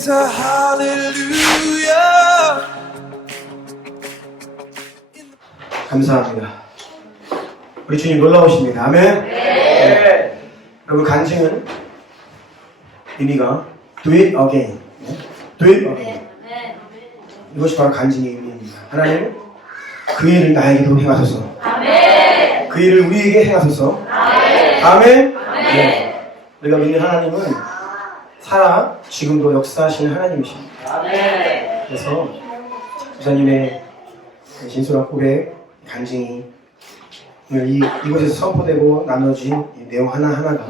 is a hallelujah. 감사합니다. 우리 주님 놀라우십니다. 아멘. 네. 여러분, 간증은 의미가 do it again. do it again. 이것이 바로 간증의 의미입니다. 하나님, 그 일을 나에게도 행하소서. 아멘. 그 일을 우리에게 행하소서. 아멘. 아멘. 네. 우리가 믿는 하나님은 살아 지금도 역사하시는 하나님이십니다. 아멘. 그래서 부사님의 진솔한 고백, 간증이 오늘 이곳에서 선포되고 나눠진 이 내용 하나하나가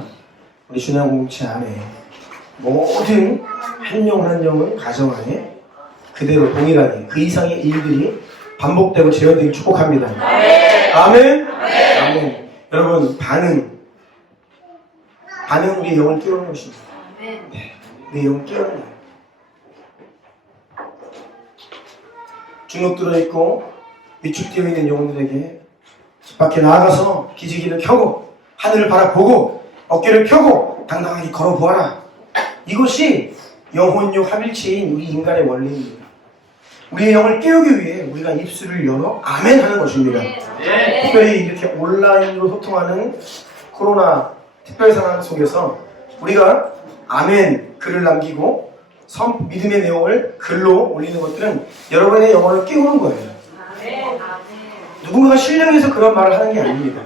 우리 준양 공동체 안에 모든 한 영 한 영의 가정 안에 그대로 동일하게 그 이상의 일들이 반복되고 재현되기 축복합니다. 아멘. 아멘. 아멘. 여러분, 반응 우리의 영을 깨우는 것입니다. 네, 내 영을 깨우는 거예요. 주눅 들어있고 위축되어 있는 영혼들에게 집 밖에 나아가서 기지개를 켜고 하늘을 바라보고 어깨를 펴고 당당하게 걸어보아라. 이것이 영혼육 합일체인 우리 인간의 원리입니다. 우리의 영을 깨우기 위해 우리가 입술을 열어 아멘 하는 것입니다. 네. 특별히 이렇게 온라인으로 소통하는 코로나 특별 상황 속에서 우리가 아멘 글을 남기고 믿음의 내용을 글로 올리는 것들은 여러분의 영혼을 깨우는 거예요. 누군가가 신령해서 그런 말을 하는 게 아닙니다.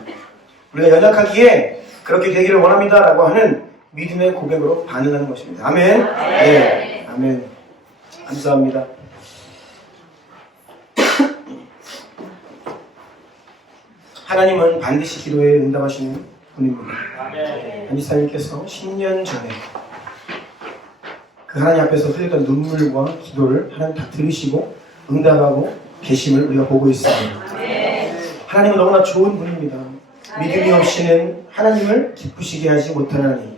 우리가 연약하기에 그렇게 되기를 원합니다 라고 하는 믿음의 고백으로 반응하는 것입니다. 아멘. 네. 아멘. 감사합니다. 하나님은 반드시 기도에 응답하시는 분입니다. 안지사님께서 10년 전에 그 하나님 앞에서 흘렸던 눈물과 기도를 하나님 다 들으시고 응답하고 계심을 우리가 보고 있습니다. 하나님은 너무나 좋은 분입니다. 믿음이 없이는 하나님을 기쁘시게 하지 못하나니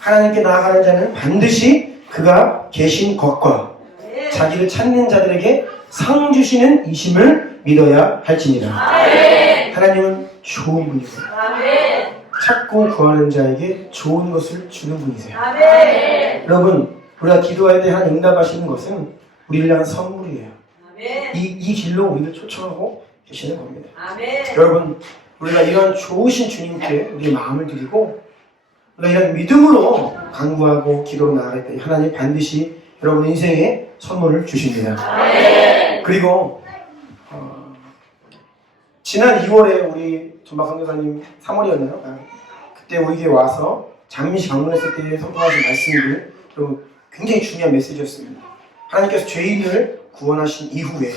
하나님께 나아가는 자는 반드시 그가 계신 것과 자기를 찾는 자들에게 상 주시는 이심을 믿어야 할지니라. 하나님은 좋은 분이세요. 찾고 구하는 자에게 좋은 것을 주는 분이세요. 여러분, 우리가 기도할 때 하나님 응답하시는 것은 우리를 향한 선물이에요. 이 길로 우리를 초청하고 계시는 겁니다. 여러분, 우리가 이런 좋으신 주님께 우리의 마음을 드리고 우리가 이런 믿음으로 간구하고 기도로 나아갈 때 하나님 반드시 여러분 인생에 선물을 주십니다. 그리고 지난 2월에 우리 전박 선교사님 3월이었나요? 그때 우리에게 와서 잠시 방문했을 때 선포하신 말씀들 여러분 굉장히 중요한 메시지였습니다. 하나님께서 죄인을 구원하신 이후에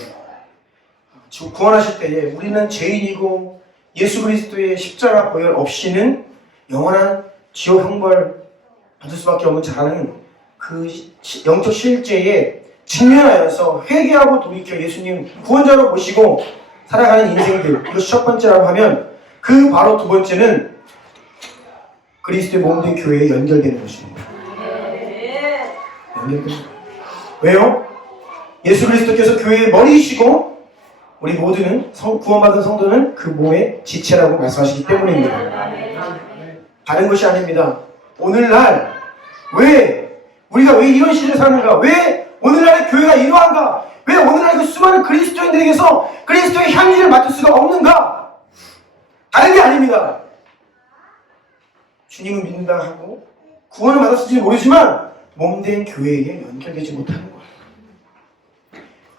구원하실 때에 우리는 죄인이고 예수 그리스도의 십자가 보혈 없이는 영원한 지옥 형벌 받을 수밖에 없는 자라는 그 영적 실제에 직면하여서 회개하고 돌이켜 예수님 구원자로 모시고 살아가는 인생들, 이것이 첫 번째라고 하면 그 바로 두 번째는 그리스도의 몸된 교회에 연결되는 것입니다. 연결되는 거예요. 왜요? 예수 그리스도께서 교회의 머리이시고 우리 모두는 구원받은 성도는 그 몸의 지체라고 말씀하시기 때문입니다. 다른 것이 아닙니다. 오늘날 우리가 왜 이런 시대를 사는가? 왜 오늘날의 교회가 이러한가? 왜 오늘날 그 수많은 그리스도인들에게서 그리스도의 향기를 맡을 수가 없는가? 다른 게 아닙니다. 주님을 믿는다 하고 구원을 받았을지 모르지만 몸된 교회에게 연결되지 못하는 거예요.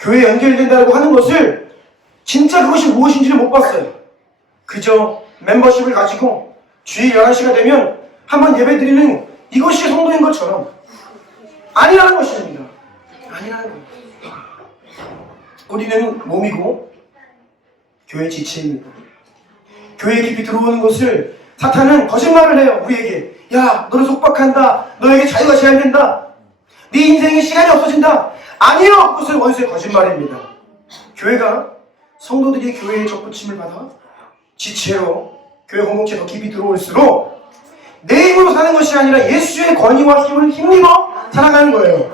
교회에 연결된다고 하는 것을 진짜 그것이 무엇인지를 못 봤어요. 그저 멤버십을 가지고 주일 11시가 되면 한번 예배 드리는 이것이 성도인 것처럼 아니라는 것입니다. 아니라는 거예요. 우리는 몸이고 교회 지체입니다. 교회에 깊이 들어오는 것을 사탄은 거짓말을 해요. 우리에게 야 너를 속박한다. 너에게 자유가 제한된다. 네 인생에 시간이 없어진다. 아니요. 그것은 원수의 거짓말입니다. 교회가 성도들이 교회에 접붙임을 받아 지체로 교회 공동체에 더 깊이 들어올수록 내 힘으로 사는 것이 아니라 예수의 권위와 힘을 힘입어 살아가는 거예요.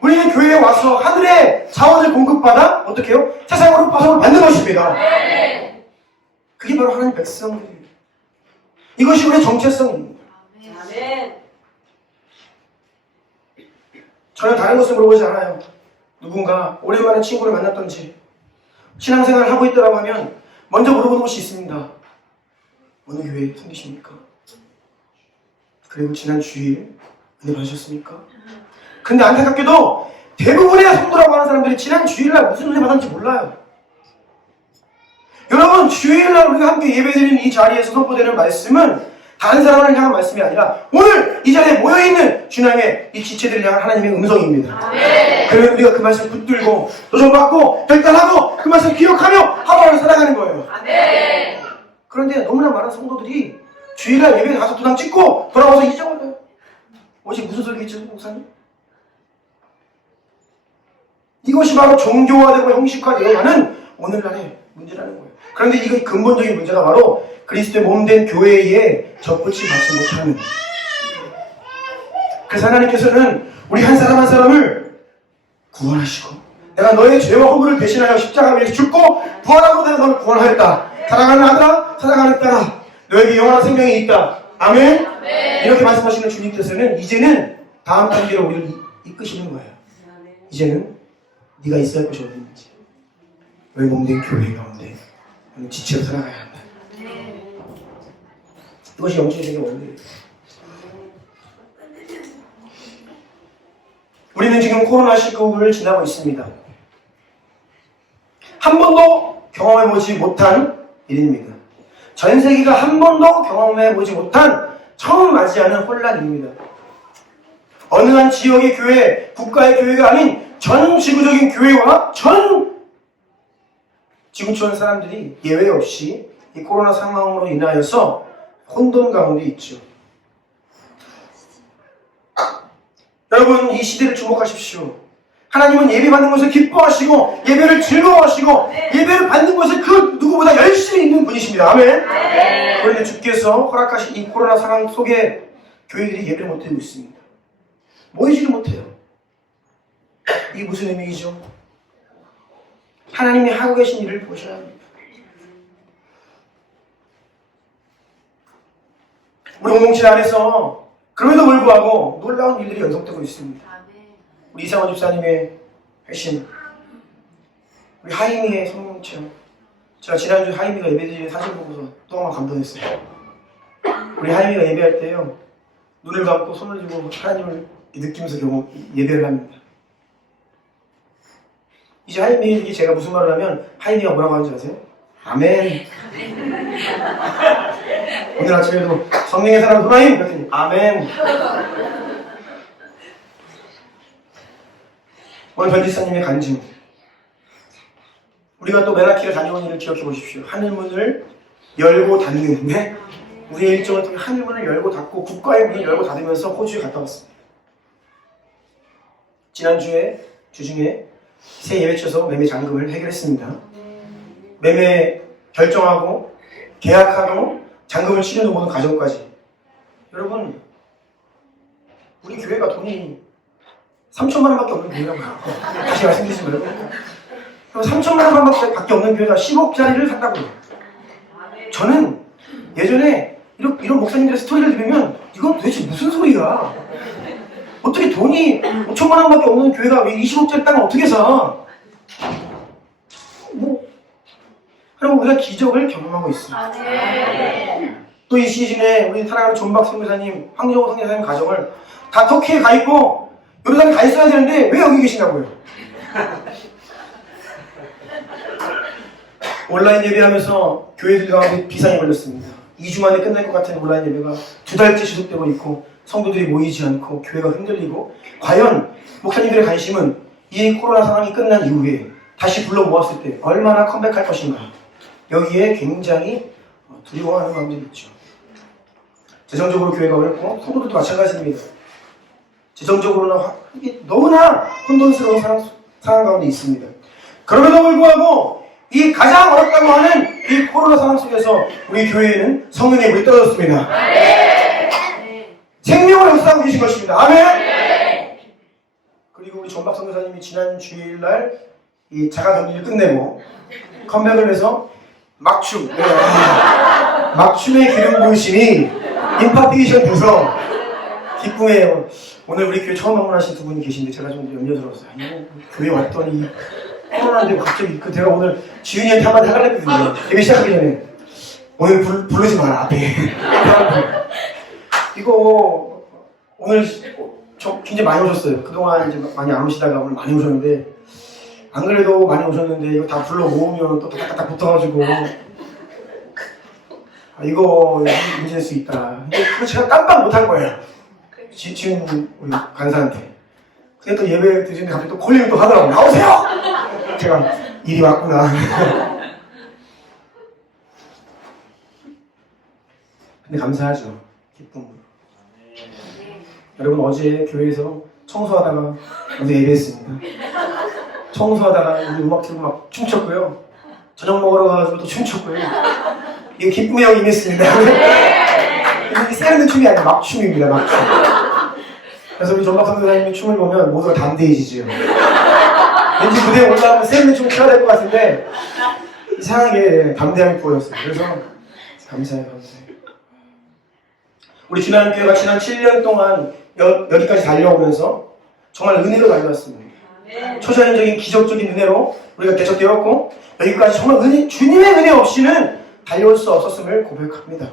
우리는 교회에 와서 하늘의 자원을 공급받아 어떻게 해요? 세상으로 파송을 받는 것입니다. 그게 바로 하나님 백성들이에요. 이것이 우리의 정체성입니다. 저는 다른 것을 물어보지 않아요. 누군가 오랜만에 친구를 만났던지 신앙생활을 하고 있다고 하면 먼저 물어보는 것이 있습니다. 어느 교회에 섬기십니까? 그리고 지난 주일 은혜 받으셨습니까? 근데 안타깝게도 대부분의 성도라고 하는 사람들이 지난 주일날 무슨 은혜 받았는지 몰라요. 여러분, 주일날 우리가 함께 예배드리는 이 자리에서 선포되는 말씀은 다른 사람을 향한 말씀이 아니라 오늘 이 자리에 모여있는 주님의 이 지체들을 향한 하나님의 음성입니다. 그러면 우리가 그 말씀 붙들고 도전받고 결단하고 그 말씀 기억하며 하루하루 살아가는 거예요. 그런데 너무나 많은 성도들이 주일날 예배 가서 도장 찍고 돌아와서 잊어버려요. 어제 무슨 소리겠죠, 목사님? 이것이 바로 정교화되고 형식화되어가는 오늘날의 문제라는 거예요. 그런데 이거 근본적인 문제가 바로 그리스도의 몸된 교회에 젖붙이 받지 못하는. 그래서 하나님께서는 우리 한 사람 한 사람을 구원하시고 내가 너의 죄와 허물을 대신하여 십자가 위에서 죽고 부활하고 내가 너를 구원하였다. 사랑하는 아들아, 사랑하는 딸아, 너에게 영원한 생명이 있다. 아멘? 이렇게 말씀하시는 주님께서는 이제는 다음 단계로 우리를 이끄시는 거예요. 이제는 네가 있어야 할 곳이 어디 있는지, 너의 몸된 교회 가운데 너는 지체로 살아가야 한다. 이것이 영적인 원리예요. 우리는 지금 코로나19를 지나고 있습니다. 한 번도 경험해보지 못한 일입니다. 전 세계가 한 번도 경험해보지 못한 처음 맞이하는 혼란입니다. 어느 한 지역의 교회, 국가의 교회가 아닌 전 지구적인 교회와 전 지구촌 사람들이 예외 없이 이 코로나 상황으로 인하여서 혼돈 가운데 있죠. 여러분, 이 시대를 주목하십시오. 하나님은 예배 받는 것을 기뻐하시고 예배를 즐거워하시고 예배를 받는 것을 그 누구보다 열심히 있는 분이십니다. 아멘. 그런데 주께서 허락하신 이 코로나 상황 속에 교회들이 예배를 못드리고 있습니다. 모이지를 못해요. 이게 무슨 의미이죠? 하나님이 하고 계신 일을 보셔야 합니다. 우리 공동체 안에서 그럼에도 불구하고 놀라운 일들이 연속되고 있습니다. 우리 이상원 집사님의 회심, 우리 하이미의 성령 체험. 제가 지난주 하이미가 예배드리는 사진 보고서 또 한 번 감동했어요. 우리 하이미가 예배할 때요, 눈을 감고 손을 쥐고 하나님을 느끼면서 예배를 합니다. 이제 하이미에게 제가 무슨 말을 하면 하이미가 뭐라고 하는지 아세요? 아멘. 오늘 아침에도 성령의 사랑 도라임 그랬더니 아멘. 오늘 변지사님의 간증, 우리가 또 메나키를 다녀온 일을 기억해 보십시오. 하늘문을 열고 닫는, 네? 우리의 일정을 통해 하늘문을 열고 닫고 국가의 문을 열고 닫으면서 호주에 갔다 왔습니다. 지난주에 주중에 새 예배처소 매매 잔금을 해결했습니다. 매매 결정하고 계약하고 잔금을 치르는 모든 과정까지. 여러분, 우리 교회가 돈이 3천만 원밖에 없는 교회라고요. 다시 말씀드리지 말고 3천만 원밖에 없는 교회가 10억짜리를 샀다고요. 저는 예전에 이런 목사님들의 스토리를 들으면 이건 도대체 무슨 소리야? 어떻게 돈이 5천만 원밖에 없는 교회가 왜 20억짜리 땅을 어떻게 사? 그럼 우리가 기적을 경험하고 있습니다. 또 이 시즌에 우리 사랑하는 존박 선교사님, 황정호 선교사님 가정을 다 터키에 가 있고 요르단에 가 있어야 되는데 왜 여기 계시냐고요. 온라인 예배하면서 교회들 가운데 비상이 걸렸습니다. 2주 만에 끝날 것 같은 온라인 예배가 2달째 지속되고 있고 성도들이 모이지 않고 교회가 흔들리고, 과연 목사님들의 관심은 이 코로나 상황이 끝난 이후에 다시 불러 모았을 때 얼마나 컴백할 것인가, 여기에 굉장히 두려워하는 마음들이 있죠. 재정적으로 교회가 어렵고 성도들도 마찬가지입니다. 재정적으로는 너무나 혼돈스러운 상황 가운데 있습니다. 그럼에도 불구하고 이 가장 어렵다고 하는 이 코로나 상황 속에서 우리 교회에는 성령의 물이 떨어졌습니다. 생명을 역사하고 계신 것입니다. 아멘. 그리고 우리 존박 선교사님이 지난 주일날 이 자가격리를 끝내고 컴백을 해서 막춤, 막춤의 기름 부으심이 임파티션 돼서 기쁨의 오늘 우리 교회 처음 방문하신 두 분이 계신데 제가 좀 염려스러웠어요. 교회 왔더니 코로나인데 갑자기 제가 오늘 지윤이한테 한마디 하려고 했거든요. 예배 시작하기 전에 오늘 부르지 마라 앞에. 이거 오늘 저 굉장히 많이 오셨어요. 그동안 이제 많이 안 오시다가 오늘 많이 오셨는데 안 그래도 많이 오셨는데 이거 다 불러 모으면 또 딱딱딱 붙어가지고 이거 문제될 수 있다. 근데 그거 제가 깜빡 못한 거예요. 지금 우리 간사한테. 근데 또 예배 드시는데 갑자기 또 콜링을 또 하더라고요. 나오세요! 제가 일이 왔구나. 근데 감사하죠. 기쁨으로. 여러분 어제 교회에서 청소하다가 어제 예배했습니다. 청소하다가 우리 음악 틀고 막 춤췄고요. 저녁 먹으러 가가지고 또 춤췄고요. 이거 기쁨의 영이 임했습니다. 이게 세련된 춤이 아니라 막춤입니다. 막춤. 그래서 우리 전박 선생님이 춤을 보면 모두가 담대해지죠. 왠지 무대에 올라가면 세련된 춤을 춰야 될 것 같은데 이상하게 담대함이 보였어요. 그래서 감사해요. 우리 주나님 교회가 지난 7년 동안 여기까지 달려오면서 정말 은혜로 달려왔습니다. 초자연적인 기적적인 은혜로 우리가 개척되었고 여기까지 정말 주님의 은혜 없이는 달려올 수 없었음을 고백합니다.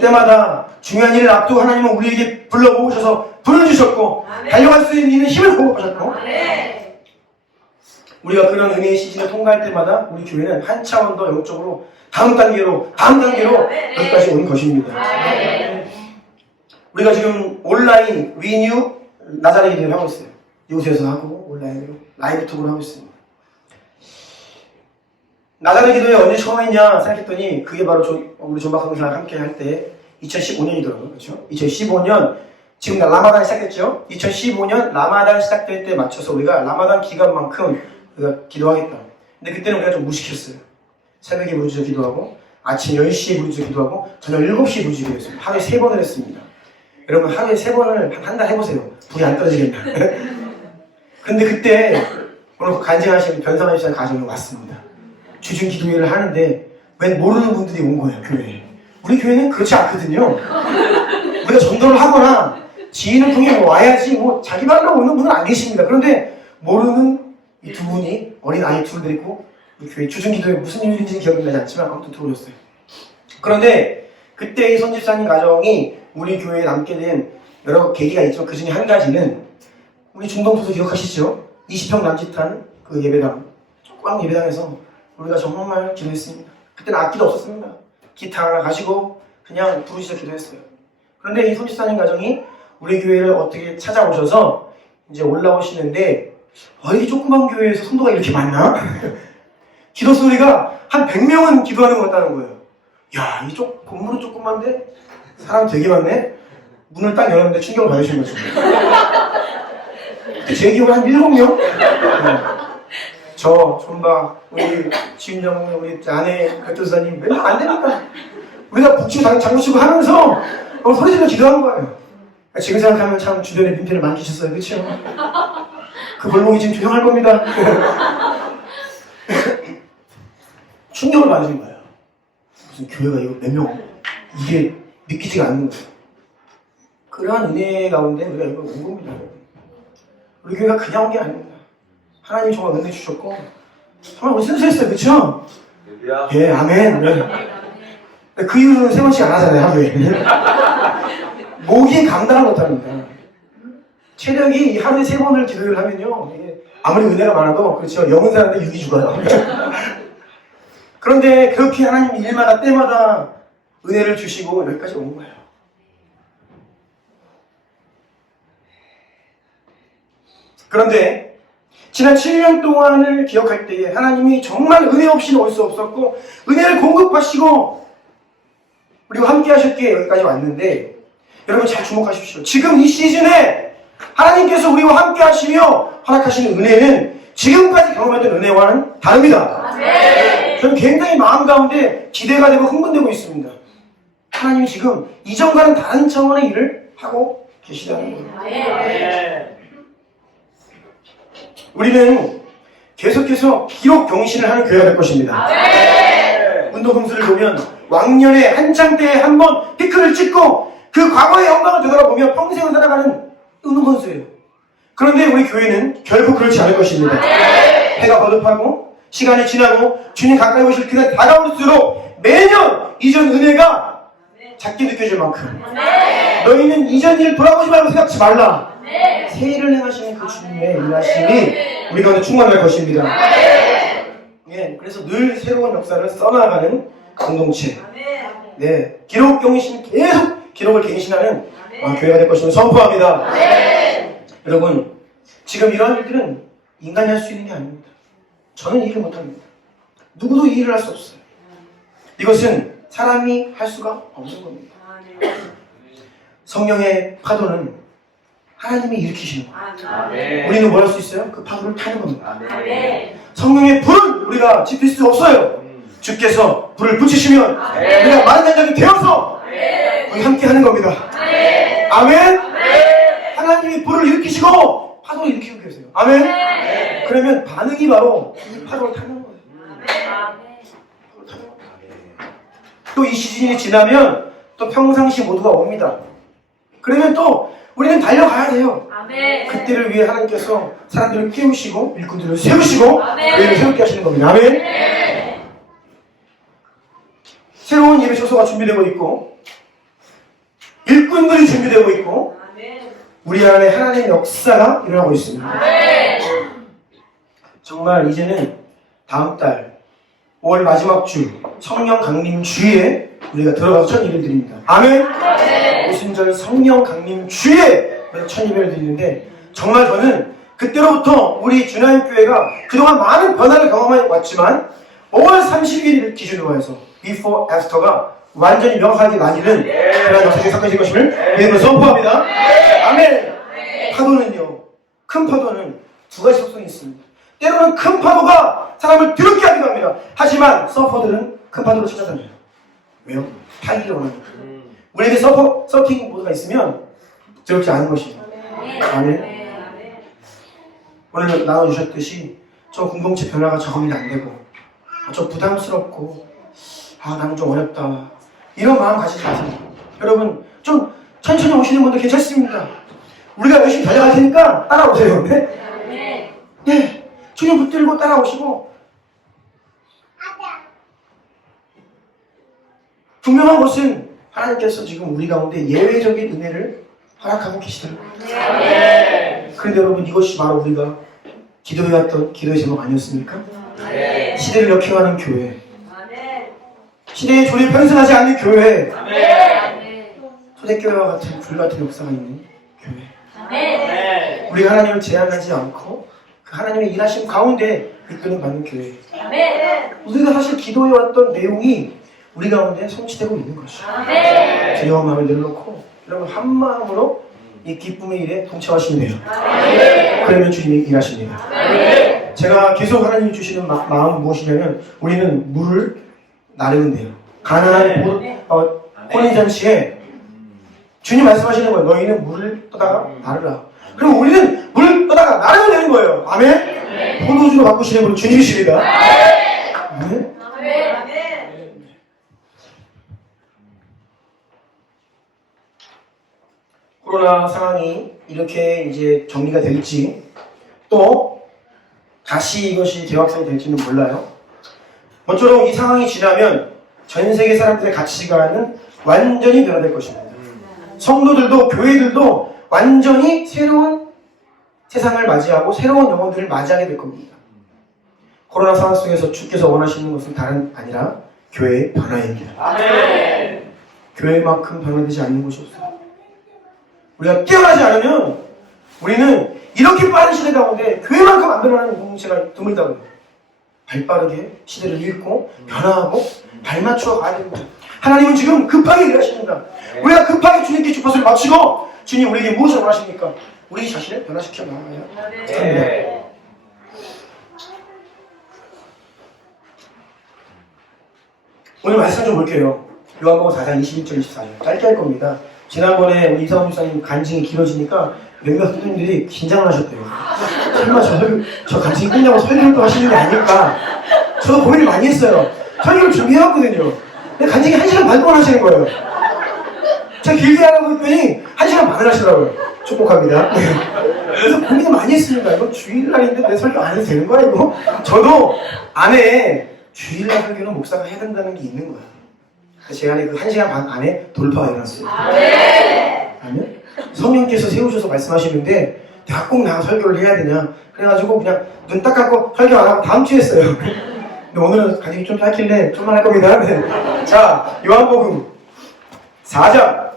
때마다 중요한 일을 앞두고 하나님은 우리에게 불러모으셔서 불러주셨고 달려갈 수 있는 힘을 공급하셨고 우리가 그런 은혜의 시즌을 통과할 때마다 우리 교회는 한 차원 더 영적으로 다음 단계로 여기까지 온 것입니다. 우리가 지금 온라인 리뉴 나자레 기도를 하고 있어요. 요새에서 하고 온라인으로 라이브 톡으로 하고 있습니다. 나자레 기도에 언제 처음 했냐 생각했더니 그게 바로 우리 존박 선생님과 함께 할 때 2015년이더라고요. 그렇죠? 2015년 지금 라마단 시작했죠? 2015년 라마단 시작될 때 맞춰서 우리가 라마단 기간만큼 우리가 기도하겠다. 근데 그때는 우리가 좀 무식했어요. 새벽에 무르짖어 기도하고 아침 10시에 무르짖어 기도하고 저녁 7시에 무르짖어 기도했어요. 하루에 3번을 했습니다. 여러분 하루에 3번을 한 달 해보세요. 불이 안 떨어지겠나. 근데 그때 오늘 간증하시는 변상하시는 가정이 왔습니다. 주중 기도회를 하는데 웬 모르는 분들이 온 거예요. 교회에. 우리 교회는 그렇지 않거든요. 우리가 전도를 하거나 지인을 통해 와야지 뭐 자기 말로 오는 분은 안 계십니다. 그런데 모르는 이 두 분이 어린 아이 둘들 있고 우리 교회 주중 기도회 무슨 일인지는 기억이 나지 않지만 아무튼 들어오셨어요. 그런데 그때 이 손집사님 가정이 우리 교회에 남게 된 여러 계기가 있지만 그 중에 한 가지는 우리 중동소서 기억하시죠? 20평 남짓한 그 예배당, 조그만 예배당에서 우리가 정말 기도했습니다. 그때는 악기도 없었습니다. 기타 하나 가지고 그냥 부르짖어 기도했어요. 그런데 이 손집사님 가정이 우리 교회를 어떻게 찾아오셔서 이제 올라오시는데 이렇게 조그만 교회에서 성도가 이렇게 많나? 기도 소리가 한 100명은 기도하는 것 같다는 거예요. 야, 이쪽 건물은 조그만데 사람 되게 많네? 문을 딱 열었는데 충격을 받으신 거죠. 제 기억은 한 7명? 저, 존박, 우리 지윤정, 우리 아내 백도사님 맨날 안 됩니까? 우리가 북치고 장구치고 하면서 소리 질러 기도하는 거예요. 지금 생각하면 참 주변에 민폐를 많이 끼쳤어요. 그렇죠? 그 골목이 지금 조용할 겁니다. 충격을 받으신 거예요. 무슨 교회가 이거 몇 명, 이게 믿기지가 않는 거예요. 그러한 은혜 가운데 우리가 이거 온 겁니다. 우리 교회가 그냥 온 게 아닙니다. 하나님 정말 은혜 주셨고 정말 우리 순수했어요. 그쵸? 예, 아멘. 네. 그 이후로는 3번씩 안 하잖아요. 하루에. 목이 감당을 못합니다. 체력이 하루에 3번을 기도를 하면요 이게 아무리 은혜가 많아도 그렇죠. 영은 사는데 육이 죽어요. 그런데 그렇게 하나님 일마다 때마다 은혜를 주시고 여기까지 온 거예요. 그런데 지난 7년 동안을 기억할 때에 하나님이 정말 은혜 없이는 올 수 없었고 은혜를 공급하시고 우리와 함께 하셨기에 여기까지 왔는데 여러분 잘 주목하십시오. 지금 이 시즌에 하나님께서 우리와 함께 하시며 허락하시는 은혜는 지금까지 경험했던 은혜와는 다릅니다. 저는 굉장히 마음 가운데 기대가 되고 흥분되고 있습니다. 하나님이 지금 이전과는 다른 차원의 일을 하고 계시다는 거예요. 우리는 계속해서 기록 경신을 하는 교회가 될 것입니다. 운동금수를 보면 왕년에 한창 때에 한번 피크를 찍고 그 과거의 영광을 되돌아보며 평생을 살아가는 은근수예요. 그런데 우리 교회는 결국 그렇지 않을 것입니다. 해가 거듭하고 시간이 지나고 주님 가까이 오실 그날 다가올수록 매년 이전 은혜가 작게 느껴질 만큼 너희는 이전 일 돌아보지 말고 생각지 말라. 새 일을 행하시는 그 주님의 일하심이 우리 가운데 충만할 것입니다. 예, 그래서 늘 새로운 역사를 써나가는 공동체. 네, 기록 경신 계속 기록을 갱신하는 교회가 될 것임을 선포합니다. 여러분, 지금 이러한 일들은 인간이 할 수 있는 게 아닙니다. 저는 이 일을 못합니다. 누구도 이 일을 할 수 없어요. 이것은 사람이 할 수가 없는 겁니다. 성령의 파도는 하나님이 일으키시는 거예요. 우리는 뭘 할 수 있어요? 그 파도를 타는 겁니다. 성령의 불은 우리가 지필 수 없어요. 주께서 불을 붙이시면 우리가 많은 현장이 되어서 거기 함께 하는 겁니다. 아멘. 하나님이 불을 일으키시고 파도를 일으키고 계세요. 아멘. 그러면 반응이 바로 이 파도를 타는 거예요. 또 이 시즌이 지나면 또 평상시 모두가 옵니다. 그러면 또 우리는 달려가야 돼요. 그때를 위해 하나님께서 사람들을 깨우시고 일꾼들을 세우시고 교회를 세우게 하시는 겁니다. 아멘. 새로운 예배 초소가 준비되고 있고 일꾼들이 준비되고 있고 우리 안에 하나님의 역사가 일어나고 있습니다. 정말 이제는 다음 달 5월 마지막 주 성령 강림 주에 우리가 들어가서 첫 예배를 드립니다. 아멘. 오순절 성령 강림 주에 첫 예배를 드리는데 정말 저는 그때로부터 우리 주나임교회가 그동안 많은 변화를 경험해 왔지만 5월 30일 기준으로 해서 before, after가 완전히 명확하게 나뉘는 그런 역사적인 사건이 것임을 믿음으로 선포합니다. 아멘. 파도는요, 큰 파도는 두 가지 속성이 있습니다. 때로는 큰 파도가 사람을 드럽게 하기도 합니다. 하지만 서퍼들은 큰 파도를 찾아다녀요. 왜요? 타기를 원합니다. 우리에게 서핑 보드가 있으면 두렵지 않은 것이죠. 아멘. 오늘 나눠주셨듯이 저 공동체 변화가 적응이 안 되고 좀 부담스럽고 나는 좀 어렵다 이런 마음 가지지 마세요. 여러분 좀 천천히 오시는 분들 괜찮습니다. 우리가 열심히 달려갈 테니까 따라오세요. 네? 네. 주님 붙들고 따라오시고 분명한 것은 하나님께서 지금 우리 가운데 예외적인 은혜를 허락하고 계시더라고요. 그런데 여러분 이것이 바로 우리가 기도해왔던 기도의 제목 아니었습니까? 시대를 역행하는 교회, 시대의 조리에 편승하지 않는 교회, 초대교회와 같은 불같은 역사가 있는 교회. 우리가 하나님을 제한하지 않고 그 하나님의 일하심 가운데 이끄는 받는 교회. 우리가 사실 기도해왔던 내용이 우리 가운데 성취되고 있는 것이죠. 두려운 마음을 내려놓고 여러분 한 마음으로 이 기쁨의 일에 동참하시면 돼요. 그러면 주님이 일하십니다. 제가 계속 하나님이 주시는 마음은 무엇이냐면 우리는 물을 나르면 돼요. 가난한 혼인잔치에 주님 말씀하시는 거예요. 너희는 물을 떠다가 나르라. 그럼 우리는 물을 떠다가 나르면 되는 거예요. 아멘? 포도주로 바꾸시는 분은 주님이십니다. 아멘? 코로나 상황이 이렇게 이제 정리가 될지 또 다시 이것이 재확산이 될지는 몰라요. 모쪼록 이 상황이 지나면 전 세계 사람들의 가치관은 완전히 변화될 것입니다. 성도들도 교회들도 완전히 새로운 세상을 맞이하고 새로운 영혼들을 맞이하게 될 겁니다. 코로나 상황 속에서 주께서 원하시는 것은 다른 아니라 교회의 변화입니다. 아멘. 교회만큼 변화되지 않는 곳이 없어요. 우리가 깨어나지 않으면 우리는 이렇게 빠른 시대 가운데 교회만큼 안 변하는 공동체가 드물다고요. 발빠르게 시대를 읽고 변화하고 발맞추어 가야 됩니다. 하나님은 지금 급하게 일하십니다. 우리가 급하게 주님께 주파수를 맞추고 주님 우리에게 무엇을 원하십니까? 우리 자신을 변화시켜 나가야 합니다. 오늘 말씀 좀 볼게요. 요한복음 4장 21절 24절 짧게 할 겁니다. 지난번에 우리 이상훈 목사님 간증이 길어지니까 몇몇 선생님들이 긴장을 하셨대요. 설마 저 간증이 끝나고 설교를 또 하시는 게 아닐까? 저도 고민을 많이 했어요. 설교를 준비해왔거든요. 근데 간증이 1시간 반 동안 하시는 거예요. 제가 길게 하라고 했더니 1시간 안 하시더라고요. 축복합니다. 그래서 고민을 많이 했습니다. 이거 주일날인데 내 설교 안 해도 되는 거야 이거? 저도 안에 주일날 설교는 목사가 해야 된다는 게 있는 거야. 그래서 제 안에 그 1시간 반 안에 돌파가 일어났어요. 아니요? 성령께서 세우셔서 말씀하시는데 내가 꼭 나가 설교를 해야 되냐? 그래가지고 그냥 눈 딱 감고 설교 안 하고 다음 주에 했어요. 근데 오늘은 간증이 좀 짧길래 좀만 할 겁니다. 네. 자, 요한복음 4장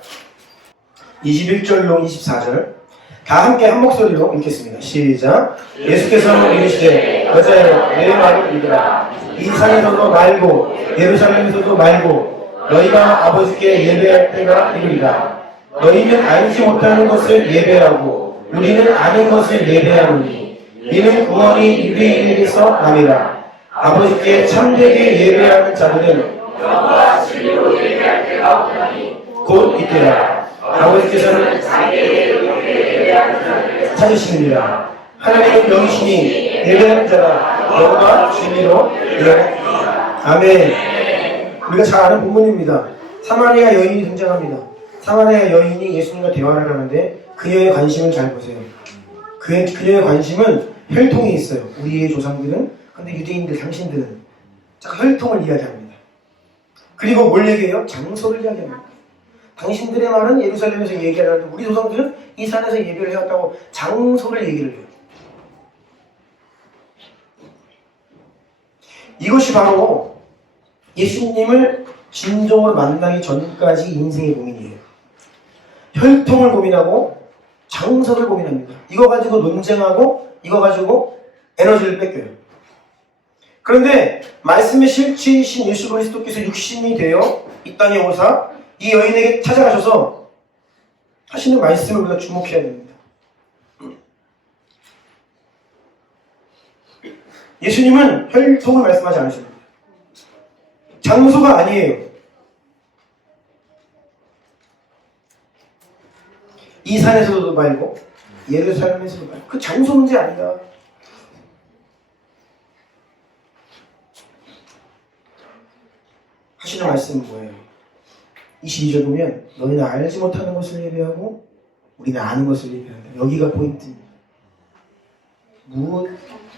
21절로 24절 다 함께 한 목소리로 읽겠습니다. 시작. 예수께서 이르시되 여자여 내 말을 믿으라. 이 산에서도 말고 예루살렘에서도 말고 너희가 아버지께 예배할 때가 이르리라. 너희는 알지 못하는 것을 예배하고 우리는 아는 것을 예배하노니 이는 구원이 유대인에게서 남이라. 아버지께 참되게 예배하는 자들은 영과 진리로 예배할 때가 오나니 곧 이때라. 아버지께서는 자기에게 예배하는 자들을 찾으시느니라. 하나님은 영이시니 예배하는 자가 영과 진리로 예배하느니라. 아멘. 우리가 잘 아는 본문입니다. 사마리아 여인이 등장합니다. 사마리아 여인이 예수님과 대화를 하는데 그녀의 관심을 잘 보세요. 그녀의 관심은 혈통이 있어요. 우리의 조상들은, 근데 유대인들, 당신들은 혈통을 이야기합니다. 그리고 뭘 얘기해요? 장소를 이야기합니다. 당신들의 말은 예루살렘에서 얘기하는데 우리 조상들은 이 산에서 예배를 해왔다고 장소를 얘기를 해요. 이것이 바로 예수님을 진정으로 만나기 전까지 인생의 고민이에요. 혈통을 고민하고 장소를 고민합니다. 이거 가지고 논쟁하고 이거 가지고 에너지를 뺏겨요. 그런데 말씀의 실체이신 예수 그리스도께서 육신이 되어 이 땅에 오사 이 여인에게 찾아가셔서 하시는 말씀을 우리가 주목해야 됩니다. 예수님은 혈통을 말씀하지 않으십니다. 장소가 아니에요. 이 산에서도 말고 예루살렘에서도 말고 그 장소 문제 아니다. 하시는 말씀은 뭐예요? 22절 보면 너희는 알지 못하는 것을 예배하고 우리는 아는 것을 예배한다. 여기가 포인트입니다.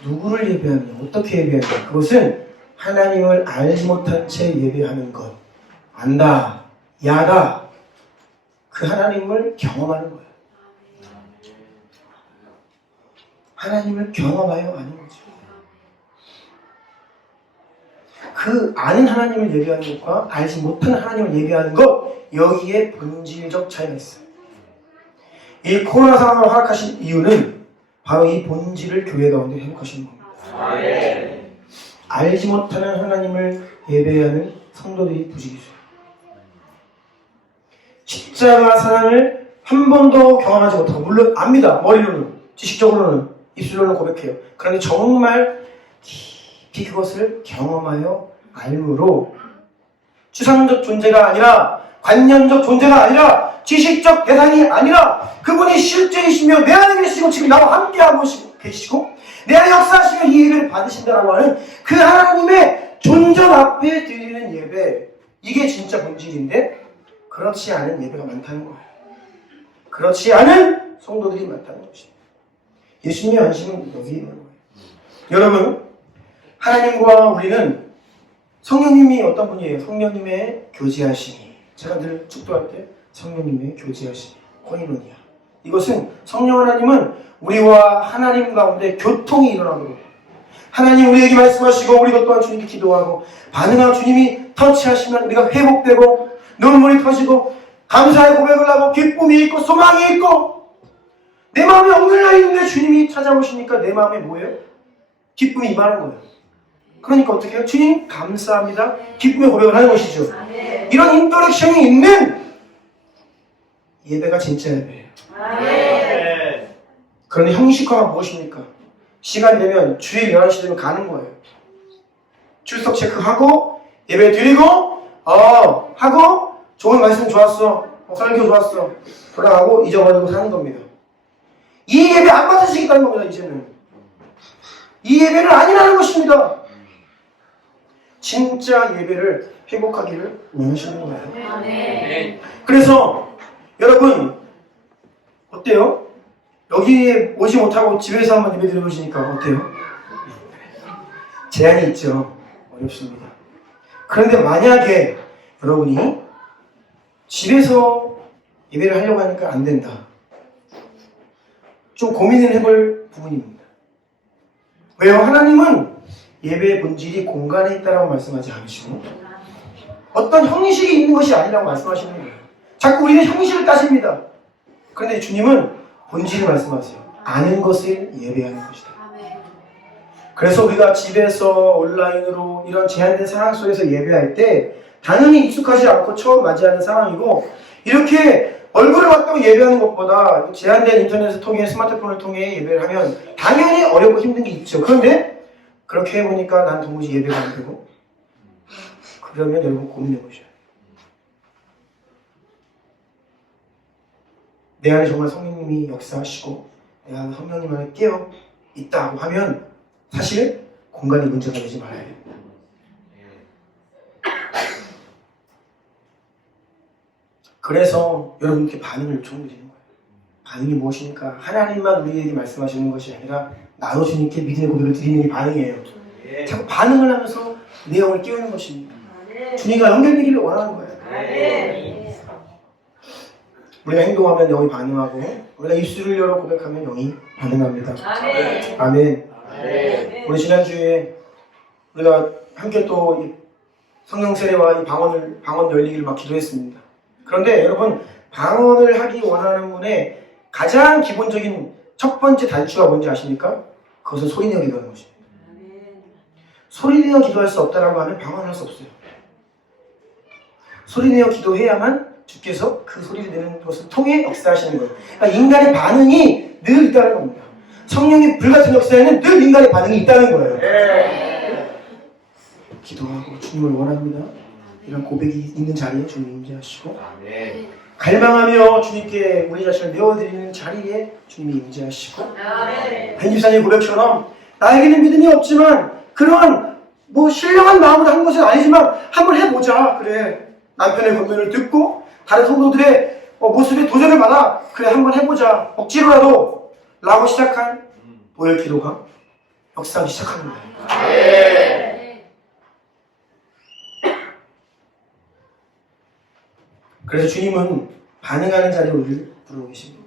누구를 예배하느냐, 어떻게 예배하느냐, 그것은 하나님을 알지 못한 채 예배하는 것. 안다, 야다, 그 하나님을 경험하는 거예요. 하나님을 경험하여 아는 거죠. 그 아는 하나님을 예배하는 것과 알지 못하는 하나님을 예배하는 것, 여기에 본질적 차이가 있어요. 이 코로나 상황을 허락하신 이유는 바로 이 본질을 교회 가운데 회복하시는 겁니다. 알지 못하는 하나님을 예배하는 성도들이 부지기수예요. 십자가 사랑을 한 번도 경험하지 못하고, 물론 압니다. 머리로는, 지식적으로는, 입술로는 고백해요. 그런데 정말 깊이 그것을 경험하여 알므로 추상적 존재가 아니라, 관념적 존재가 아니라, 지식적 대상이 아니라 그분이 실제이시며 내 안에 계시고 지금 나와 함께하고 계시고 내 안에 역사하시며 이 예배를 받으신다라고 하는 그 하나님의 존전 앞에 드리는 예배, 이게 진짜 본질인데 그렇지 않은 예배가 많다는 거예요. 그렇지 않은 성도들이 많다는 것입니다. 예수님의 관심은 여기에 있는 거예요. 여러분, 하나님과 우리는 성령님이 어떤 분이에요? 성령님의 교제하심이, 제가 늘 축도할 때 성령님의 교제하심이 코이노니아, 이것은 성령 하나님은 우리와 하나님 가운데 교통이 일어나도록, 하나님 우리에게 말씀하시고 우리가 또한 주님께 기도하고 반응하고 주님이 터치하시면 우리가 회복되고 눈물이 터지고 감사의 고백을 하고 기쁨이 있고 소망이 있고, 내 마음이 엉들려 있는데 주님이 찾아오시니까 내 마음에 뭐예요? 기쁨이 임하는 거예요. 그러니까 어떻게 해요? 주님 감사합니다, 기쁨의 고백을 하는 것이죠. 이런 인터랙션이 있는 예배가 진짜 예배예요. 그런데 형식화가 무엇입니까? 시간 되면 주일 11시 되면 가는 거예요. 출석 체크하고 예배 드리고 하고 좋은 말씀 좋았어, 설교 좋았어, 돌아가고 잊어버리고 사는 겁니다. 이 예배 안 받으시겠다는 겁니다. 이제는 이 예배는 아니라는 것입니다. 진짜 예배를 회복하기를 원하시는 거예요. 그래서 여러분, 어때요? 여기에 오지 못하고 집에서 한번 예배 드려보시니까 어때요? 제한이 있죠. 어렵습니다. 그런데 만약에 여러분이 집에서 예배를 하려고 하니까 안 된다. 좀 고민을 해볼 부분입니다. 왜요? 하나님은 예배의 본질이 공간에 있다라고 말씀하지 않으시고 어떤 형식이 있는 것이 아니라고 말씀하시는 거예요. 자꾸 우리는 형식을 따집니다. 그런데 주님은 본질을 말씀하세요. 아는 것을 예배하는 것이다. 그래서 우리가 집에서 온라인으로 이런 제한된 상황 속에서 예배할 때 당연히 익숙하지 않고 처음 맞이하는 상황이고 이렇게 얼굴을 봤다고 예배하는 것보다 제한된 인터넷을 통해 스마트폰을 통해 예배를 하면 당연히 어렵고 힘든 게 있죠. 그런데 그렇게 해보니까 난 도무지 예배가 안 되고 그러면 여러분 고민해 보셔요. 내 안에 정말 성령님이 역사하시고 내가 성령님 안에 깨어 있다고 하면 사실 공간이 문제가 되지 말아야 됩니다. 그래서 여러분께 반응을 요청드리는 거예요. 반응이 무엇입니까? 하나님만 우리에게 말씀하시는 것이 아니라 나도 주님께 믿음의 고백을 드리는 게 반응이에요. 자꾸 반응을 하면서 내 영을 깨우는 것입니다. 주님과 연결되기를 원하는 거예요. 우리가 행동하면 영이 반응하고 우리가 입술을 열어 고백하면 영이 반응합니다. 아멘. 우리 지난주에 우리가 함께 또 성령 세례와 이 방언 열리기를 막 기도했습니다. 그런데 여러분 방언을 하기 원하는 분의 가장 기본적인 첫 번째 단추가 뭔지 아십니까? 그것은 소리내어 기도하는 것입니다. 소리내어 기도할 수 없다라고 하면 방언을 할 수 없어요. 소리내어 기도해야만 주께서 그 소리를 내는 것을 통해 역사하시는 거예요. 그러니까 인간의 반응이 늘 있다는 겁니다. 성령의 불같은 역사에는 늘 인간의 반응이 있다는 거예요. 기도하고 주님을 원합니다. 이런 고백이 있는 자리에 주님 임재하시고 갈망하며 주님께 우리 자신을 내어드리는 자리에 주님이 임재하시고 벤집사님 고백처럼 나에게는 믿음이 없지만 그러한 신령한 마음으로 하는 것은 아니지만 한번 해보자. 그래 남편의 권면을 듣고 다른 성도들의 모습에 도전을 받아 그래 한번 해보자. 억지로라도 라고 시작한 보혈 기도가 역사하기 시작하는 거예요. 그래서 주님은 반응하는 자리로 우리를 부르고 계십니다.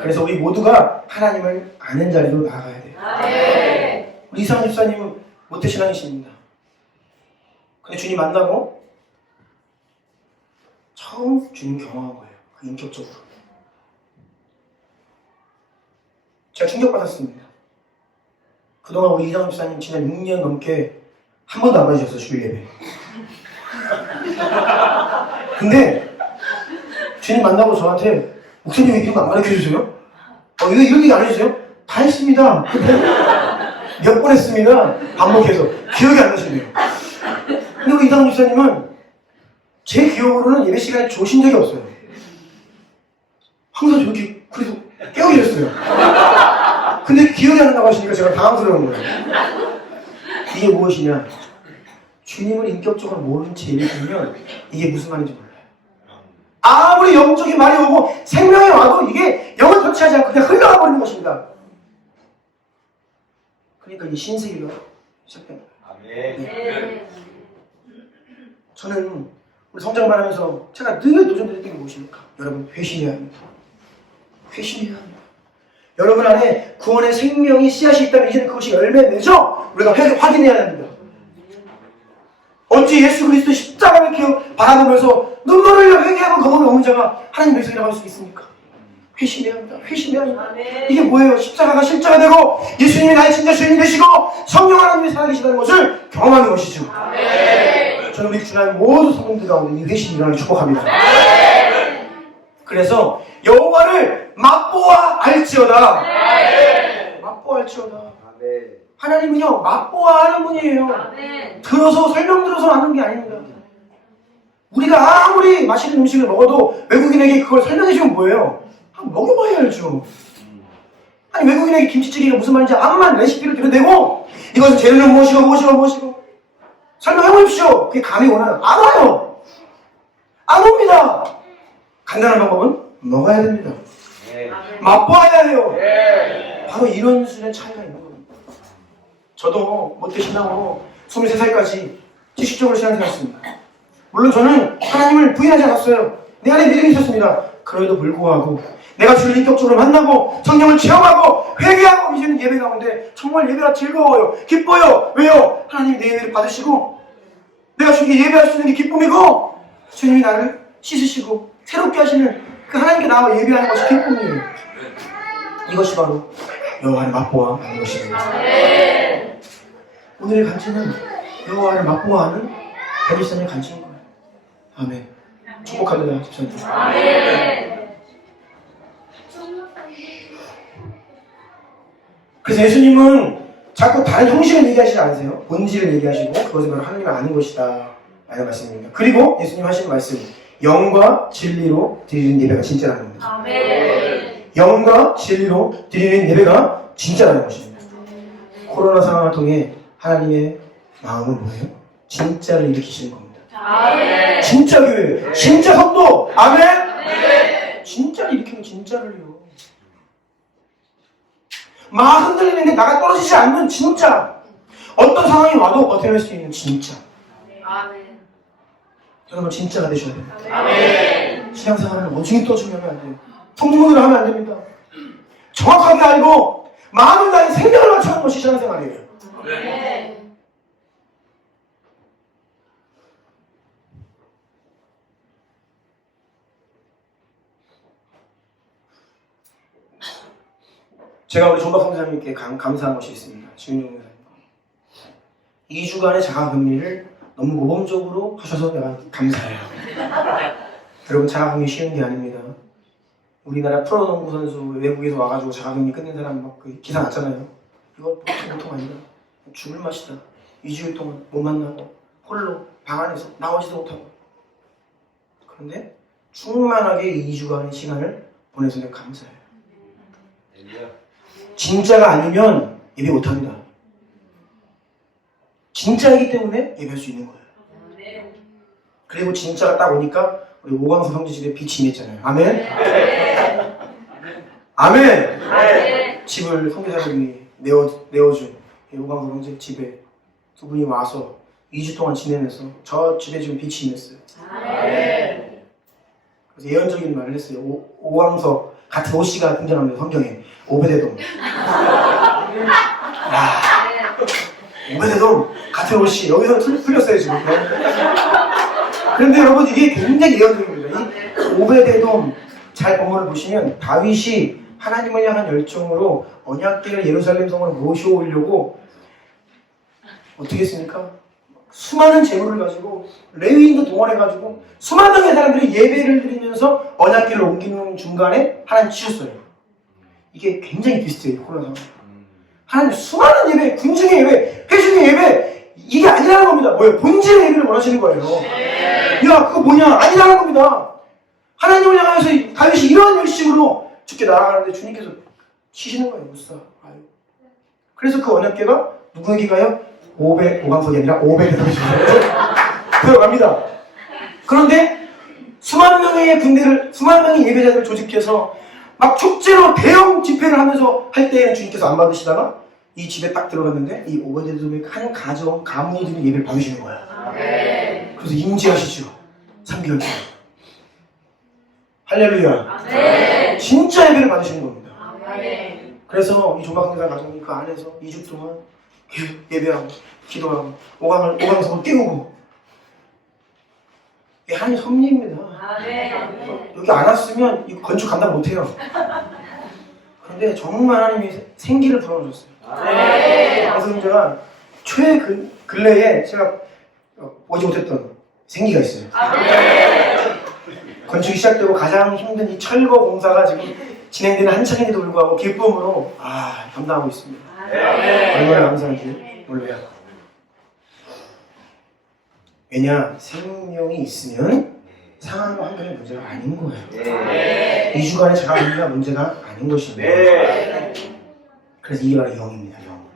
그래서 우리 모두가 하나님을 아는 자리로 나아가야 돼요. 우리 이상훈 집사님은 모태신앙이십니다. 근데 주님 만나고 처음 주님 경험한 거예요. 인격적으로. 제가 충격받았습니다. 그동안 우리 이상훈 집사님 지난 6년 넘게 한 번도 안 가주셨어요. 주일 예배. 근데 주님 만나고 저한테 목사님 왜 이런 거 안 가르쳐주세요? 이런 얘기 안 해주세요? 다 했습니다. 몇 번 했습니다. 반복해서 기억이 안 나시네요. 근데 우리 이상훈 집사님은 제 기억으로는 예배 시간에 조신 적이 없어요. 항상 저렇게 그래서 깨워 계셨어요. 근데 기억이 안 나고 하시니까 제가 당황스러운 거예요. 이게 무엇이냐? 주님을 인격적으로 모르는 채 예배 드리면 이게 무슨 말인지 몰라요. 아무리 영적인 말이 오고 생명이 와도 이게 영을 터치하지 않고 그냥 흘러가 버리는 것입니다. 그러니까 이 신세계가 시작된 거예요. 네. 저는 우리 성장만 하면서 제가 늘 도전드렸던 게 무엇입니까? 여러분 회심해야 합니다. 회심해야 합니다. 여러분 안에 구원의 생명이 씨앗이 있다면 이제는 그것이 열매 맺어 우리가 확인해야 합니다. 어찌 예수 그리스도 십자가를 바라보면서 눈물을 흘려 회개하고 거듭을 없는 자가 하나님 백성이라고 할 수 있습니까? 회심해야 합니다. 회심해야 합니다. 이게 뭐예요? 십자가가 실제가 되고 예수님이 나의 진짜 주인이 되시고 성령 하나님이 살아계시다는 것을 경험하는 것이죠. 저는 우리 주님 모든 성도들 가운데 이 회심이 일어나기 축복합니다. 그래서 여호와를 맛보아 알지어다. 맛보아 알지어다. 하나님은요 맛보아 하는 분이에요. 들어서 설명 들어서 아는 게 아닙니다. 우리가 아무리 맛있는 음식을 먹어도 외국인에게 그걸 설명해 주면 뭐예요? 한번 먹어봐야 알죠. 아니 외국인에게 김치찌개가 무슨 말인지 암만 레시피를 들여대고 이것은 재료는 무엇이고 설명해 보십시오. 그게 감이 오나요? 안 와요. 안 옵니다. 간단한 방법은 먹어야 됩니다. 맛보아야 해요. 바로 이런 수준의 차이가 있는 겁니다. 저도 못돼 신앙으로 23살까지 지식적으로 신앙생활했습니다. 물론 저는 하나님을 부인하지 않았어요. 내 안에 믿음이 있었습니다. 그럼에도 불구하고 내가 주를 인격적으로 만나고 성령을 체험하고 회개하고 이제는 예배 가운데 정말 예배가 즐거워요. 기뻐요. 왜요? 하나님이 내 예배를 받으시고 내가 주님께 예배할 수 있는 게 기쁨이고 주님이 나를 씻으시고 새롭게 하시는 그 하나님께 나와 예배하는 것이 기쁨이에요. 이것이 바로 여호와를 맛보아하는 것입니다. 오늘의 간증은 여호와를 맛보아하는 베리산의 간증인 거예요. 아멘. 축복합니다. 집사님. 그래서 예수님은 자꾸 다른 형식을 얘기하시지 않으세요. 본질을 얘기하시고 그것을 바로 하나님을 아는 것이다 라는 말씀입니다. 그리고 예수님 하시는 말씀, 영과 진리로 드리는 예배가 진짜라는 겁니다. 영과 진리로 드리는 예배가 진짜라는 것입니다. 코로나 상황을 통해 하나님의 마음은 뭐예요? 진짜를 일으키시는 겁니다. 진짜 교회, 진짜 성도, 아멘? 진짜를 일으키는 진짜를요. 막 흔들리는데 나가 떨어지지 않는 진짜. 어떤 상황이 와도 버텨낼 수 있는 진짜. 여러분 진짜가 되셔야 됩니다. 신앙생활은 어중이 떠주면 안 돼요. 통문으로 하면 안 됩니다. 정확하게 알고 마음을 다해 생명을 바치는 것이 신앙생활이에요. 제가 우리 존박 성사님께 감사한 것이 있습니다. 지훈용 목사님. 2주간의 자가격리를 너무 모범적으로 하셔서 내가 감사해요. 여러분 자가격리 쉬운 게 아닙니다. 우리나라 프로농구 선수 외국에서 와가지고 자가격리 끝낸 사람 막 그 기사 났잖아요. 이거 보통 아니다. 죽을 맛이다. 2주일 동안 못 만나고 홀로 방 안에서 나오지도 못하고. 그런데 충만하게 2주간의 시간을 보내서 내가 감사해요. 진짜가 아니면 예배 못합니다. 진짜이기 때문에 예배할 수 있는 거예요. 그리고 진짜가 딱 오니까 우리 오광석 형제집에 빛이 임했잖아요. 아멘? 아멘! 집을 선교사님이 내어준 오광석 형제 집에 두 분이 와서 2주 동안 지내면서 저 집에 지금 빛이 임했어요. 그래서 예언적인 말을 했어요. 오광석 같은 오씨가 등장합니다. 성경에. 오베데돔. 오베데돔 같은 오씨. 여기서 틀렸어요 지금. 그런데 여러분 이게 굉장히 예언적입니다. 이 오베데돔 잘 본문을 보시면 다윗이 하나님을 향한 열정으로 언약궤를 예루살렘 성으로 모셔오려고 어떻게 했습니까? 수많은 재물을 가지고 레위인도 동원해가지고 수많은 명의 사람들이 예배를 드리면서 언약궤를 옮기는 중간에 하나님 치셨어요. 이게 굉장히 비슷해요. 코로나 상황. 하나님 수많은 예배, 군중의 예배, 회중의 예배 이게 아니라는 겁니다. 뭐예요? 본질의 예배를 원하시는 거예요. 야 그거 뭐냐? 아니라는 겁니다. 하나님을 향해서 다윗이 이런 열심으로 죽게 날아가는데 주님께서 치시는 거예요. 무사. 그래서 그 언약궤가 누구에게 가요? 오광석이 아니라 오베데돔이 들어갑니다. 그런데 수만 명의 군대를, 수만 명의 예배자들을 조직해서 막 축제로 대형 집회를 하면서 할 때에는 주님께서 안 받으시다가 이 집에 딱 들어갔는데 이 오베데돔의 한 가정, 가문들이 예배를 받으시는 거야. 그래서 임재하시죠. 3개월 동안. 할렐루야. 진짜 예배를 받으시는 겁니다. 그래서 이 조박성사 가정이 그 안에서 2주 동안 계속 예배하고 기도하고 오광석을 깨우고 이게 하나님 섭리입니다. 여기 안 왔으면 이거 건축 감당 못해요. 그런데 정말 하나님이 생기를 불어넣으셨어요. 그래서 제가 근래에 제가 보지 못했던 생기가 있어요. 건축이 시작되고 가장 힘든 이 철거 공사가 지금 진행되는 한창인데도 불구하고 기쁨으로 감당하고 있습니다. 얼마나 감사한지 몰라요. 왜냐? 생명이 있으면 상황과 환경의 문제가 아닌 거예요. 2주간의 자가격리가 문제가 아닌 것입니다. 그래서 이게 바로 영입니다. 영.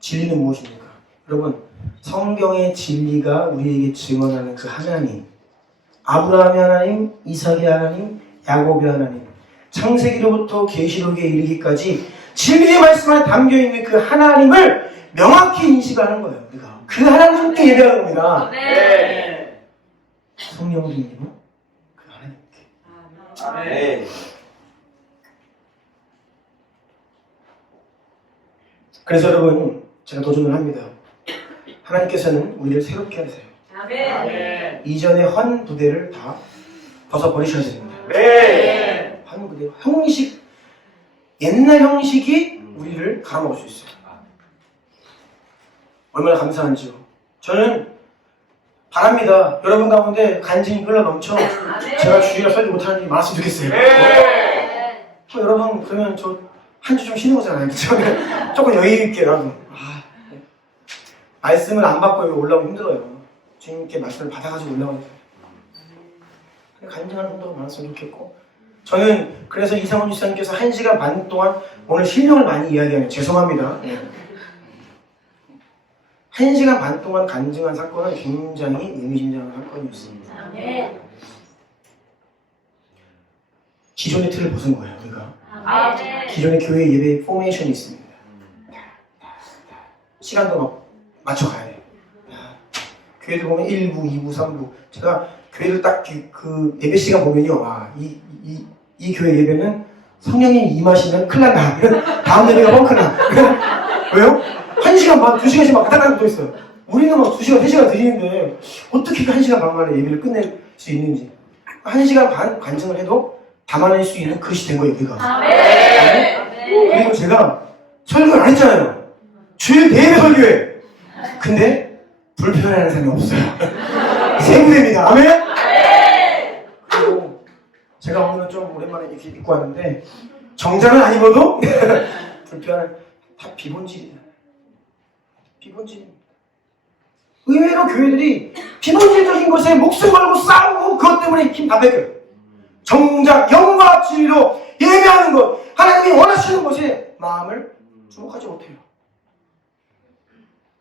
진리는 무엇입니까? 여러분, 성경의 진리가 우리에게 증언하는 그 하나님, 아브라함의 하나님, 이삭의 하나님, 야곱의 하나님, 창세기로부터 계시록에 이르기까지 진리의 말씀 안에 담겨있는 그 하나님을 명확히 인식하는 거예요. 우리가 그 하나님께 예배하는 겁니다. 네. 성령으로 인해서 그 하나님께. 네. 그래서 여러분, 제가 도전을 합니다. 하나님께서는 우리를 새롭게 하세요. 네. 이전의 헌 부대를 다 벗어버리셔야 됩니다. 네. 헌 부대, 형식, 옛날 형식이 우리를 갈아먹을 수 있어요. 얼마나 감사한지요. 저는 바랍니다. 여러분 가운데 간증이 흘러 넘쳐 제가 주일에 설교 못하는 일이 많았으면 좋겠어요. 여러분, 그러면 저 한 주 좀 쉬는 거잖아요. 저는 조금 여유있게 여러분. 말씀을 안 받고 여기 올라오면 힘들어요. 주님께 말씀을 받아가지고 올라가야 돼요. 간증하는 분도 많았으면 좋겠고. 저는 그래서 이상원 집사님께서 1시간 반 동안 오늘 실력을 많이 이야기하네요. 죄송합니다. 1시간 반 동안 간증한 사건은 굉장히 의미심장한 사건이었습니다. 기존의 틀을 벗은 거예요, 우리가. 기존의 교회 예배 포메이션이 있습니다. 시간도 막 맞춰가야 돼요. 교회들 보면 1부, 2부, 3부. 제가 교회를 딱 그 예배 시간 보면요. 와, 이 교회 예배는 성령님 임하시면 큰일 난다. 다음 예배가 뻥크나. 왜요? 1시간 반, 2시간씩 막 왔다 갔다 또 있어요. 우리는 막 2시간, 3시간 드리는데 어떻게 1시간 반 만에 예배를 끝낼 수 있는지. 1시간 반 간증을 해도 담아낼 수 있는 그릇이 된 거예요, 우리가. 그리고 제가 설교를 안 했잖아요. 주일 대예배 설교해. 근데 불편해하는 사람이 없어요. 세부대입니다. 아멘? 그리고 제가 오늘은 좀 오랜만에 이렇게 입고 왔는데 정장은 안 입어도 불편한 다 비본질이에요. 비본질입니다. 의외로 교회들이 비본질적인 것에 목숨 걸고 싸우고 그것 때문에 힘 다 뺏겨요. 정작 영과 진리로 예배하는 것, 하나님이 원하시는 것에 마음을 주목하지 못해요.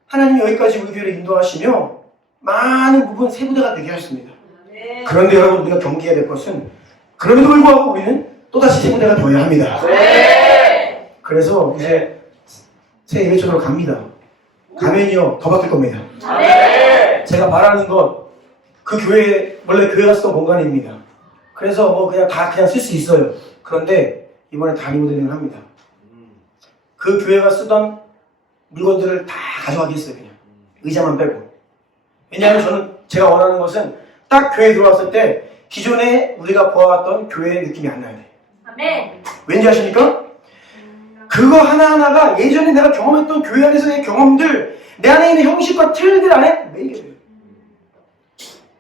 하나님이 여기까지 우리 교회를 인도하시며 많은 부분 세부대가 되게 하셨습니다. 그런데 여러분, 우리가 경계해야 될 것은 그럼에도 불구하고 우리는 또다시 세부대가 되어야 합니다. 그래서 이제 새 예배처럼 갑니다. 가면요 더 바뀔 겁니다. 제가 말하는 것, 그 교회, 원래 교회가 쓰던 공간입니다. 그래서 뭐 그냥 다 그냥 쓸 수 있어요. 그런데 이번에 다 리모델링을 합니다. 그 교회가 쓰던 물건들을 다 가져가게 했어요. 그냥 의자만 빼고. 왜냐하면 저는 제가 원하는 것은 딱 교회에 들어왔을 때 기존에 우리가 보아왔던 교회의 느낌이 안 나야 돼. 왠지 아십니까? 그거 하나하나가 예전에 내가 경험했던 교회 안에서의 경험들, 내 안에 있는 형식과 틀들 안에 매이게 돼요.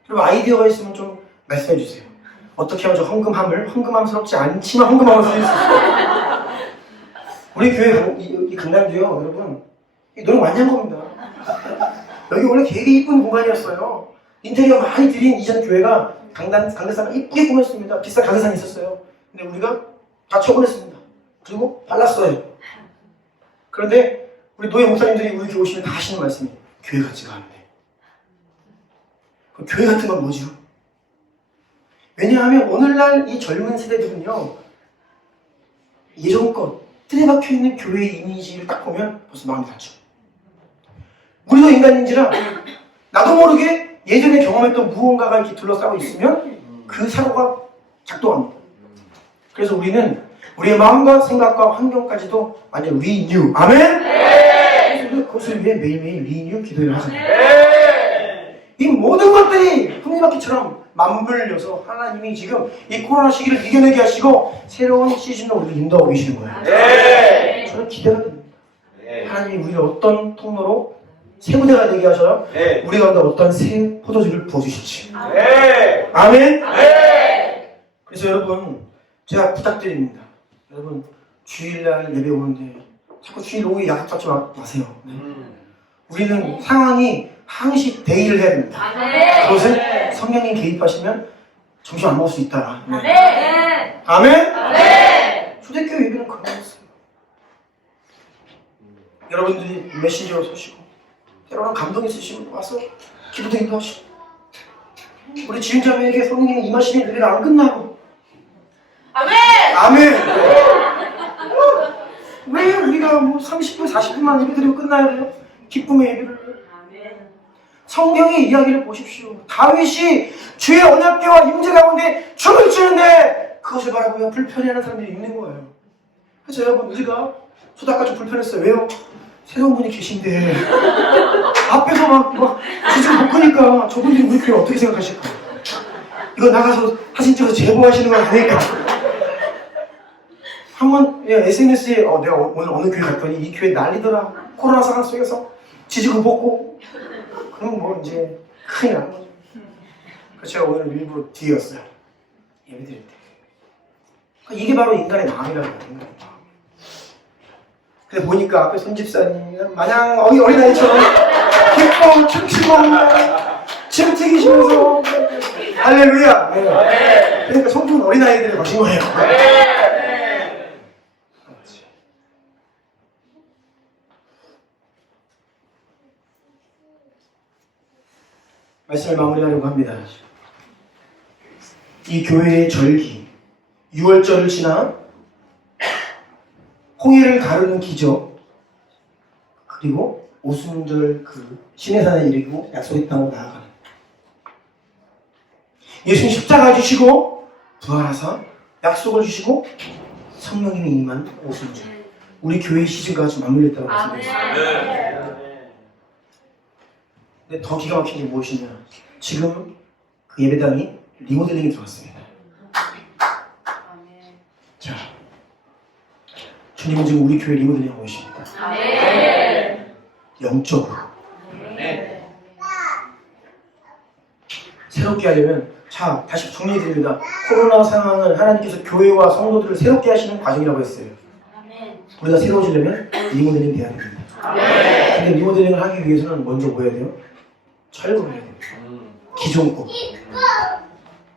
그리고 아이디어가 있으면 좀 말씀해 주세요. 어떻게 하면 저 헌금함스럽지 않지만 헌금함을 쓸 수 있어요. 우리 교회 이 강남도요, 여러분, 너무 많이 한 겁니다. 여기 원래 되게 이쁜 공간이었어요. 인테리어 많이 들인 이전 교회가 강대상을 이쁘게 꾸몄습니다. 비싼 강대상이 있었어요. 근데 우리가 다 처분했습니다. 그리고 발랐어요. 그런데 우리 노예 목사님들이 우리 교회 오시면 다 하시는 말씀이 교회 같지가 않네. 그 교회 같은 건 뭐죠? 왜냐하면 오늘날 이 젊은 세대들은요, 예전 것, 틀에 박혀있는 교회의 이미지를 딱 보면 벌써 마음이 다쳐. 우리도 인간인지라 나도 모르게 예전에 경험했던 무언가가 이렇게 둘러싸고 있으면 그 사고가 작동합니다. 그래서 우리는 우리의 마음과 생각과 환경까지도 완전 리뉴. 아멘? 그래서 그것을 위해 매일매일 리뉴 기도를 하잖아요. 이 모든 것들이 흥미바퀴처럼 맞물려서 하나님이 지금 이 코로나 시기를 이겨내게 하시고 새로운 시즌으로 우리를 인도하고 계시는 거예요. 저는 기대가 됩니다. 하나님이 우리를 어떤 통로로 새 무대가 되게 하셔요. 우리 가운데 어떤 새 포도주를 부어주실지. 아멘. 그래서 여러분, 제가 부탁드립니다. 여러분, 주일날 예배 오는데 자꾸 주일 오후에 약속 잡지 마세요. 우리는 상황이 항시 대의를 해야 됩니다. 그것은 성령님 개입하시면 점심 안 먹을 수 있다. 아멘. 초대교회 예배는 그런 거였어요. 여러분들이 메신저로 서시고 때로는 감동 있으시면 와서 기도도 인도하시고, 우리 지은자매에게 성령님이 임하시는 은혜가 안 끝나고, 아멘. 왜 우리가 뭐 30분, 40분만 예배드리고 끝나야 돼요? 기쁨의 예배를. 성경의 이야기를 보십시오. 다윗이 주의 언약궤와 임재 가운데 춤을 추는데 그것을 바라보며 불편해하는 사람들이 있는 거예요. 그래서 여러분, 우리가 저도 아까 좀 불편했어요. 왜요? 새로운 분이 계신데 앞에서 막 지지고 못 끄니까 저분들이 우리 교회 어떻게 생각하실까? 이거 나가서 사진 찍어서 제보하시는 건 아닐까? 한번 SNS에 내가 오늘 어느 교회 갔더니 이 교회 난리더라. 코로나 상황 속에서 지지고 볶고. 그럼 뭐 이제 큰일 나는 거죠. 그래서 제가 오늘 일부러 뒤에 왔어요. 예배드릴 때. 그러니까 이게 바로 인간의 마음이라는 거예요. 근데 보니까 앞에 손집사님이 마냥 어린아이처럼 기뻐 춤추고 침 튀기시면서 할렐루야. 네. 그러니까 성품 어린아이들이 거신 거예요. 말씀을 마무리하려고 합니다. 이 교회의 절기, 6월절을 지나 홍해를 가르는 기적, 그리고 오순절 그 시내산에 이르고 약속의 땅으로 나아가는 예수님 십자가 주시고 부활하사 약속을 주시고 성령님이 임한 오순절, 우리 교회의 시즌과 같이 맞물렸다고 말씀드렸습니다. 근데 더 기가 막힌 게 무엇이냐? 지금 그 예배당이 리모델링이 들어왔습니다. 자, 주님은 지금 우리 교회 리모델링 하고 계십니다. 영적으로. 새롭게 하려면, 자, 다시 정리해드립니다. 코로나 상황은 하나님께서 교회와 성도들을 새롭게 하시는 과정이라고 했어요. 우리가 새로워지려면 리모델링 돼야 됩니다. 근데 리모델링을 하기 위해서는 먼저 뭐 해야 돼요? 철거를 해야 돼요. 기존 거.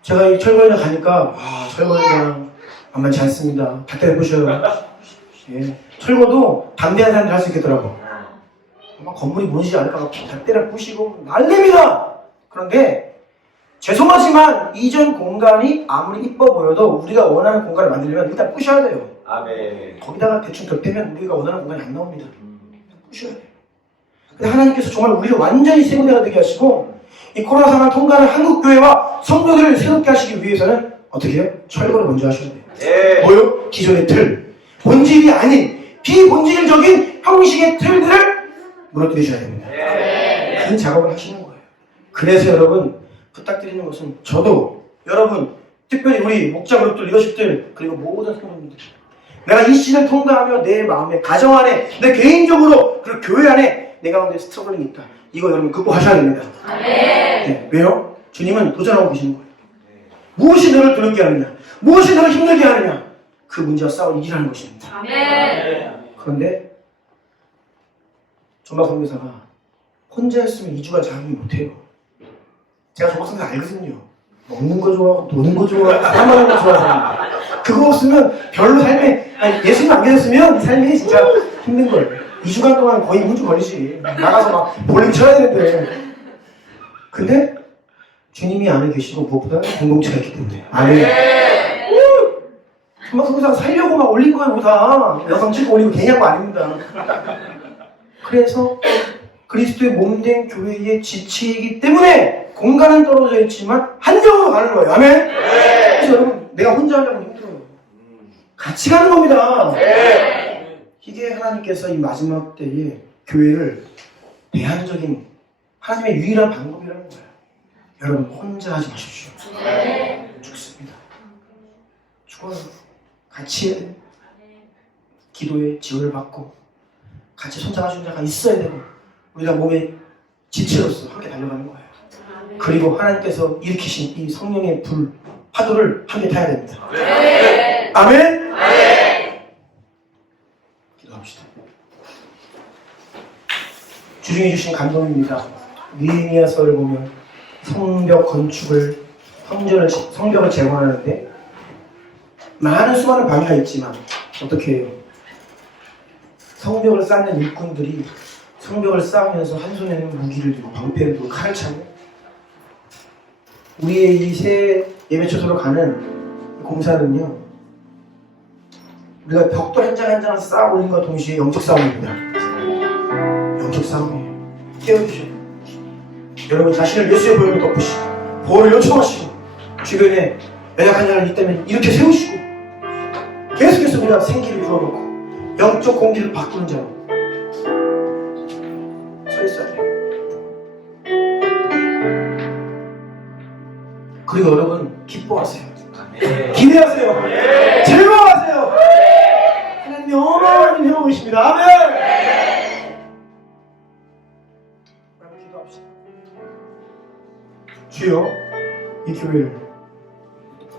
제가 이 철거에 가니까 철거는 만만치 않습니다. 다 때려부셔요. 예. 철거도 담대한 사람들 할 수 있겠더라고. 아마 건물이 무너지지 않을까 다 때려부시고 난립니다. 그런데 죄송하지만 이전 공간이 아무리 이뻐 보여도 우리가 원하는 공간을 만들려면 일단 부셔야 돼요. 거기다가 대충 덧대면 우리가 원하는 공간이 안 나옵니다. 부셔야 돼요. 근데 하나님께서 정말 우리를 완전히 새 무대가 되게 하시고 이 코로나 상황을 통과하는 한국교회와 성도들을 새롭게 하시기 위해서는 어떻게 해요? 철거를 먼저 하셔야 돼요. 뭐요? 기존의 틀. 본질이 아닌 비본질적인 형식의 틀들을 무너뜨리셔야 됩니다. 그 작업을 하시는 거예요. 그래서 여러분 부탁드리는 것은 저도 여러분 특별히 우리 목자 그룹들 리더십들 그리고 모든 성도님들 내가 이 시즌을 통과하며 내 마음에 가정 안에 내 개인적으로 그리고 교회 안에 내 가운데 스트러글링이 있다. 이거 여러분 극복하셔야 됩니다. 네. 왜요? 주님은 도전하고 계시는 거예요. 무엇이 너를 두렵게 하느냐? 무엇이 너를 힘들게 하느냐? 그 문제와 싸워 이기라는 것입니다. 그런데 전박 선교사가 혼자 했으면 2주간 자기 못해요. 제가 전박 선교사 알거든요. 먹는 거 좋아하고 노는 거 좋아하고 사랑하는 거 좋아하는 그거 없으면 별로 삶에 예수님 안 계셨으면 이 삶이 진짜 힘든 거예요. 2주간 동안 거의 우주 걸리지. 나가서 막 볼링 쳐야 되는데. 근데 주님이 안에 계시고 무엇보다 공동체가 있기 때문에. 아멘. 전박 선교사가 살려고 막 올린 거예요. 다 여성 찍고 올리고 괜히 한 거 아닙니다. 그래서 그리스도의 몸된 교회의 지체이기 때문에 공간은 떨어져 있지만 한정으로 가는 거예요. 아멘. 그래서 여러분 내가 혼자 하려면 힘들어요. 같이 가는 겁니다. 이게 하나님께서 이 마지막 때에 교회를 대안적인 하나님의 유일한 방법이라는 거예요. 여러분 혼자 하지 마십시오. 죽습니다. 죽어요. 같이 해야 돼요. 기도에 지원을 받고 같이 손잡아주는 자가 있어야 되고 우리가 몸의 지체로서 함께 달려가는 거예요. 그리고 하나님께서 일으키신 이 성령의 불 파도를 함께 타야 됩니다. 아멘. 기도합시다. 주중에 주신 감동입니다. 느헤미야서를 보면 성벽 건축을 성벽을 재건하는데 많은 수많은 방해가 있지만 어떻게 해요? 성벽을 쌓는 일꾼들이 성벽을 쌓으면서 한 손에는 무기를 들고 방패를 들고 칼을 차고 우리의 이 새 예배처소로 가는 공사는요 우리가 벽돌 한 장 한 장 쌓아 올린 것과 동시에 영적 싸움입니다. 영적 싸움이에요. 깨어주셔. 여러분 자신을 예수의 보혈로 덮으시고 보호를 요청하시고 주변에 연약한 자를 있다면 이렇게 세우시고 계속해서 우리가 생기를 불어넣고 영적 공기를 바꾸는 자로 서 있어야 돼요. 그리고 여러분 기뻐하세요. 기대하세요. 즐거워하세요. 하나님이 어마어마한 일을 해오고 계십니다. 아멘. 그럼 기도합시다. 주여 이 교회를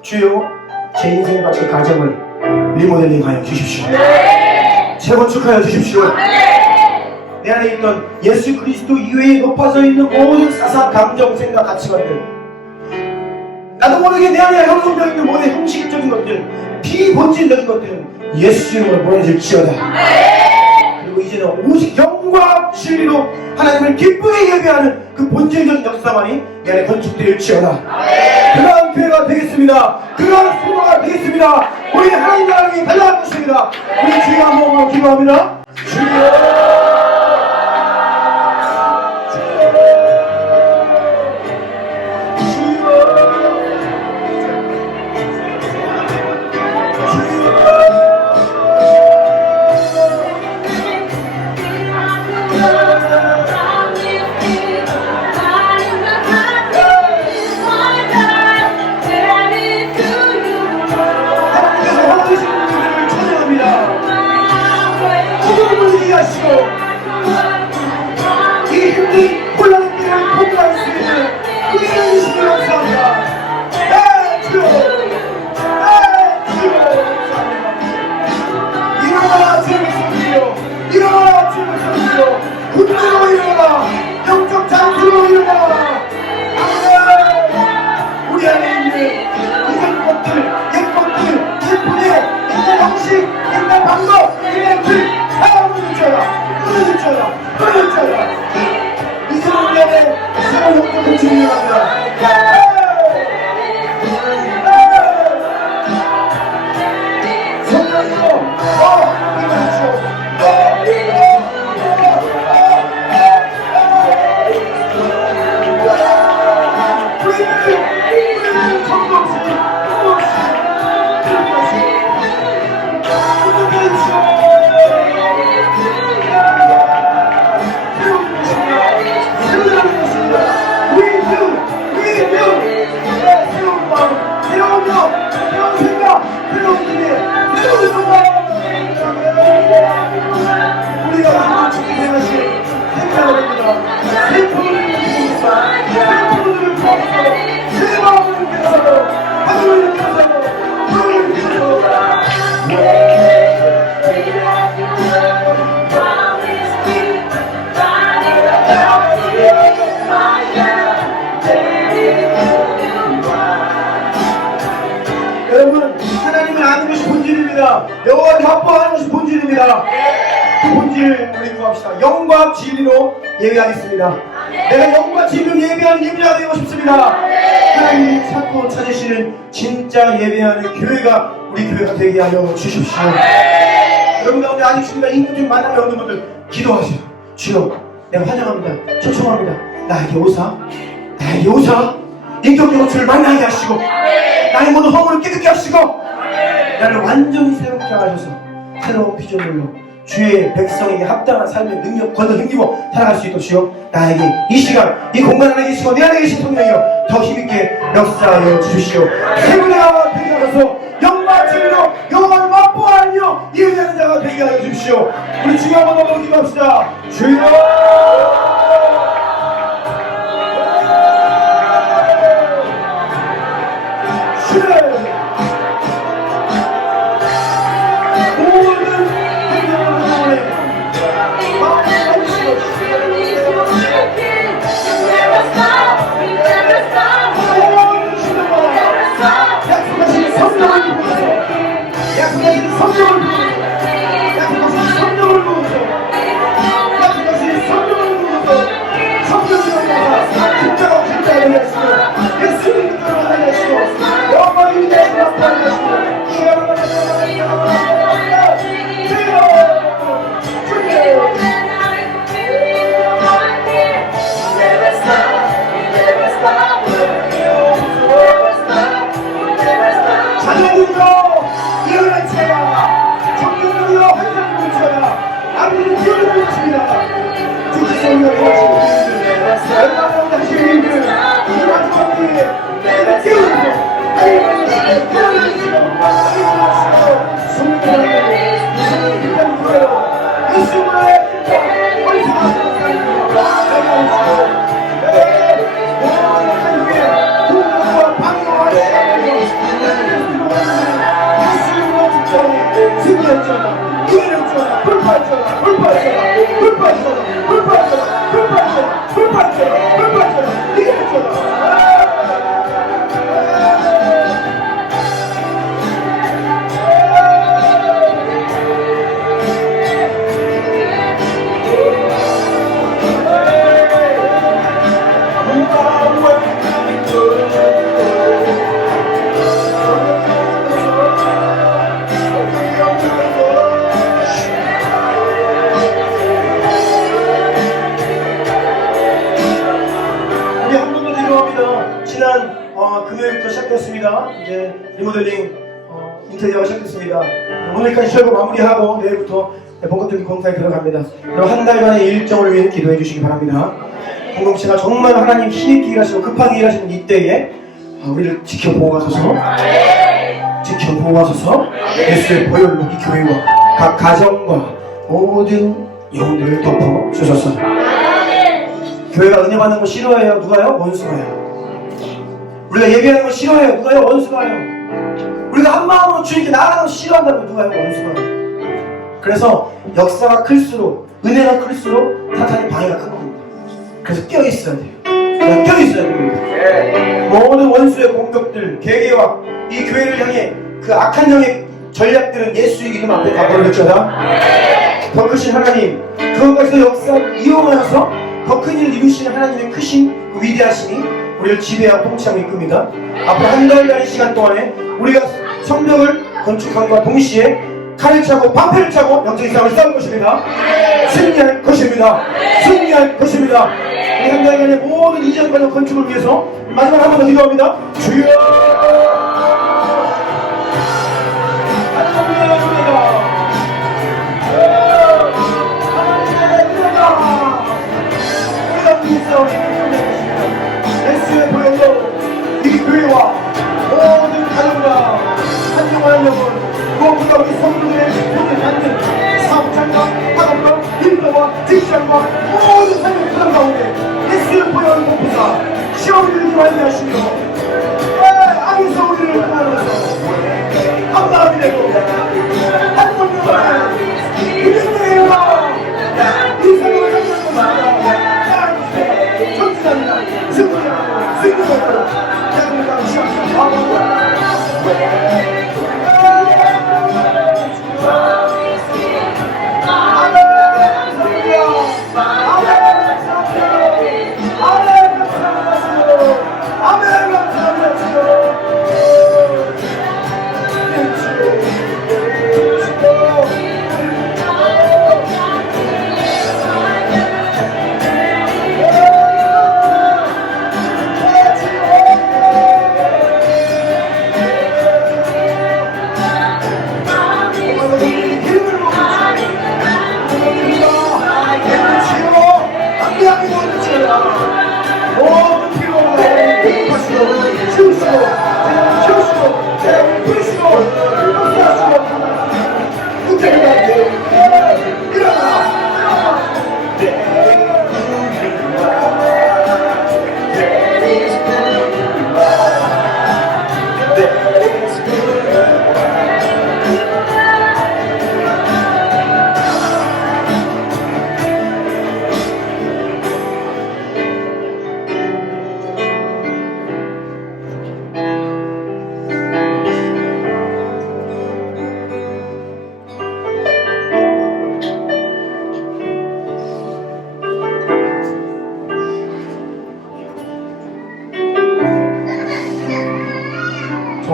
주여 제 인생에 바친 가정을 리모델링하여 주십시오. 재건축하여 주십시오. 내 안에 있던 예수 그리스도 이외에 높아져 있는 모든 사상, 감정, 생각, 가치관들, 나도 모르게 내 안에 형성적인 모든 형식적인 것들, 비본질적인 것들은 예수 이름으로 무너질지어다. 그리고 이제는 오직 영과 진리로 하나님을 기쁘게 예배하는 그 본질적인 역사만이 내 안에 건축될지어다. 그러한 교회가 되겠습니다. 그러한 수고가 되겠습니다. 우리 하나님 나라에 달려갈 것입니다. 우리 주여 한 번만 기도합니다. 주여 여호와를 바빠하는 것이 본질입니다. 그 본질 우리 구합시다. 영과 진리로 예배하겠습니다. 내가 영과 진리로 예배하는 예배자가 되고 싶습니다. 하나님이 찾고 찾으시는 진짜 예배하는 교회가 우리 교회가 되게 하여 주십시오. 여러분 가운데 아직 지금 인격적인 만남이 없는 분들 기도하세요. 주여 내가 환영합니다. 초청합니다. 나에게 오사 인격적으로 주를 만나게 하시고 나의 모든 허물을 깨끗게 하시고 나를 완전히 새롭게 하셔서 새로운 비전으로 주의 백성에게 합당한 삶의 능력, 권능 힘입어 살아갈 수 있도록 주여 나에게 이 시간, 이 공간 안에 계시고 내 안에 계신 성령이여 더 힘있게 역사하여 주십시오. 세분화가 되게 하셔서 영과 진리로 영원을 맛보아하며 예배하는 자가 되게 하여 주십시오. 우리 주여 한번 기도합시다. 주여 이겼잖아. 이겼잖아. 돌파했잖아. 돌파했잖아. 돌파했잖아. 돌파했잖아. 돌파했잖아. 돌파했잖아. 돌파했잖아. 이겼잖아. 우리 한 번 더 기도합니다. 지난 금요일부터 시작됐습니다. 이제 리모델링 인테리어가 시작됐습니다. 오늘까지 쉬고 마무리하고 내일부터 본격적인 공사에 들어갑니다. 그럼 한 달간의 일정을 위해 기도해 주시기 바랍니다. 공동체가 정말 하나님 힘있게 일하시고 급하게 일하시는 이때에 우리를 지켜보고 가소서, 지켜보고 가소서. 예수의 보혈로 이 교회와 각 가정과 모든 영혼들을 덮어 주소서. 교회가 은혜 받는 거 싫어해요? 누가요? 원수가요. 우리가 예배하는 거 싫어해요? 누가요? 원수가요. 우리가 한 마음으로 주님께 나아가는 거 싫어한다면 누가요? 원수가요. 그래서 역사가 클수록, 은혜가 클수록 사탄의 방해가 큰 겁니다. 그래서 껴있어야 돼요. 그냥 껴있어야 됩니다. 모든 원수의 공격들, 계계와 이 교회를 향해 그 악한 영의 전략들은 예수의 이름 앞에 다 버려졌다. 더 크신 하나님, 그것까지도 역사를 이용하셔서 더 큰 일을 이루시는 하나님의 크신 그 위대하심이 우리를 지배하고 통치하고 이끕니다. 앞으로 한 달간의 시간 동안에 우리가 성벽을 건축함과 동시에 칼을 차고 방패를 차고 영적인 싸움을 싸울 것입니다. 승리할 것입니다. 승리할 것입니다. 우리 한 달간의 모든 이전 과정 건축을 위해서 마지막 한 번 더 기도합니다. 주여! 예수의 보혈로 이 교회와 모든 가정과 한영하는 영혼 무엇보다 우리 성도들의 손을 받는 사업장과 학업과 일터와 직장과 모든 삶의 부담 가운데 예수의 보혈을 높이사 시험을 이루지 말게 하시며 악에서 우리를 구하셔서 감당하게 될 겁니다. 한 번도 이민들의 영광 이 세상을 감당하는 것입니다. 전진합니다. 승리하고 승리하고 대한민국을 시작합니다.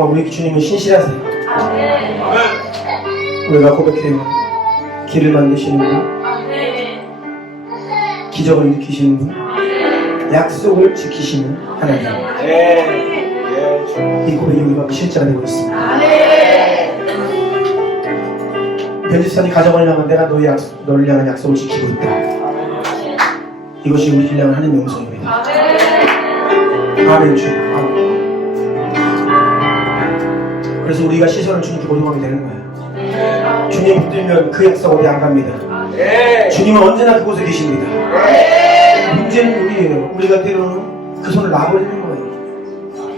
우리 주님은 신실하세요. 우리가 고백해요. 길을 만드시는 분, 기적을 일으키시는 분, 약속을 지키시는 하나님. 이 고백이 우리가 실제가 되고 있습니다. 변지사님 가정을 향한 내가 너를 향한 약속을 지키고 있다. 이것이 우리를 향한 하나님의 음성입니다. 아멘 주. 아멘. 그래서 우리가 시선을 주님께 고정하게 되는 거예요. 주님 붙들면 그 약속 어디 안 갑니다. 주님은 언제나 그곳에 계십니다. 문제는 우리예요. 우리가 때로는 그 손을 놔버리는 거예요.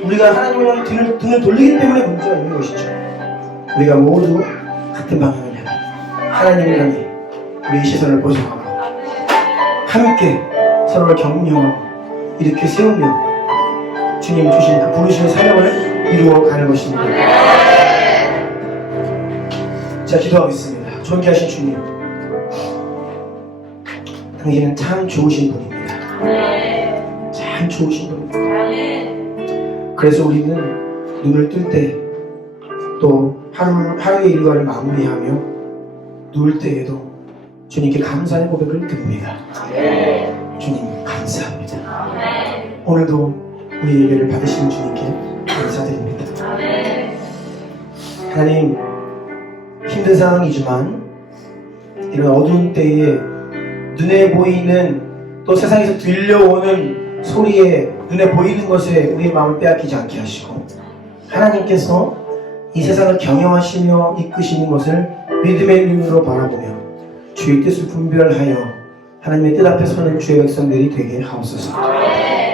우리가 하나님을 향해 등을 돌리기 때문에 문제가 있는 것이죠. 우리가 모두 같은 방향을 향해 하나님을 향해 우리의 시선을 고정하고 함께 서로를 격려하고 이렇게 세우며 주님 주신 그 부르심의 사명을 이루어가는 것입니다. 자, 기도하겠습니다. 존귀하신 주님, 당신은 참 좋으신 분입니다. 참 좋으신 분입니다. 그래서 우리는 눈을 뜰 때 또 하루의 일과를 마무리하며 누울 때에도 주님께 감사의 고백을 드립니다. 주님 감사합니다. 오늘도 우리 예배를 받으시는 주님께 감사드립니다. 하나님, 힘든 상황이지만 이런 어두운 때에 눈에 보이는 또 세상에서 들려오는 소리에 눈에 보이는 것에 우리의 마음을 빼앗기지 않게 하시고 하나님께서 이 세상을 경영하시며 이끄시는 것을 믿음의 눈으로 바라보며 주의 뜻을 분별하여 하나님의 뜻 앞에 서는 주의 백성들이 되게 하옵소서.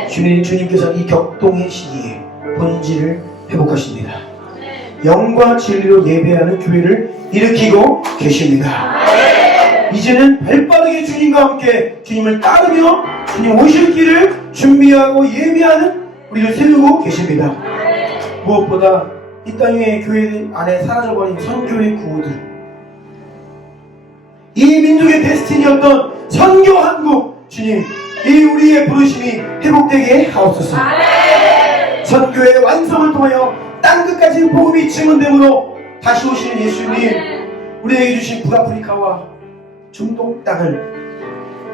주님께서 이 격동의 시기에 본질을 회복하십니다. 영과 진리로 예배하는 교회를 일으키고 계십니다. 이제는 발빠르게 주님과 함께 주님을 따르며 주님 오실 길을 준비하고 예배하는 우리를 세우고 계십니다. 무엇보다 이 땅 위의 교회 안에 사라져버린 선교의 구호들, 이 민족의 데스티니였던 선교 한국, 주님 이 우리의 부르심이 회복되게 하옵소서. 선교의 완성을 통하여 땅끝까지 복음이 증언됨으로 다시 오시는 예수님, 우리에게 주신 북아프리카와 중동 땅을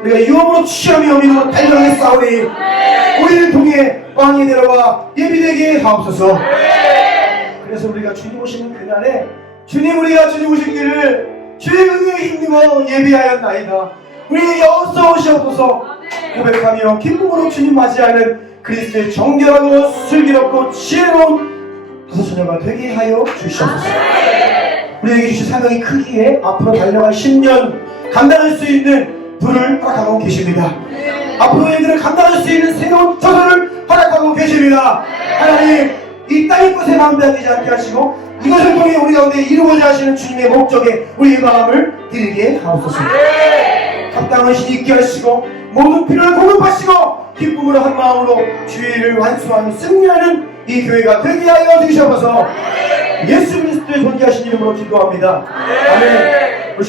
우리가 유업으로 취하며 믿음으로 달려가게 싸우니 우리를 통해 왕이 내려와 예비되게 하옵소서. 그래서 우리가 주님 오시는 그날에 주님, 우리가 주님 오신 길을 주의 은혜에 힘입어 예비하였나이다. 우리에게 어서 오시옵소서 고백하며 기쁨으로 주님 맞이하는 그리스도의 정결하고 슬기롭고 지혜로운 다섯 처녀가 되게 하여 주시옵소서. 우리에게 주신 사명이 크기에 앞으로 달려갈 10년 감당할 수 있는 불을 허락하고 계십니다. 앞으로 이들을 감당할 수 있는 새로운 터전을 허락하고 계십니다. 하나님, 이 땅의 것에 마음 빼앗기지 않게 하시고 이것을 통해 우리 가운데 이루고자 하시는 주님의 목적에 우리의 마음을 드리게 하옵소서. 합당한 신 있게 하시고 모든 필요를 공급하시고 기쁨으로 한 마음으로 주의 일을 완수하며 승리하는 이 교회가 되게 하여 주시옵소서. 예수 그리스도의 존귀하신 이름으로 기도합니다. 아멘.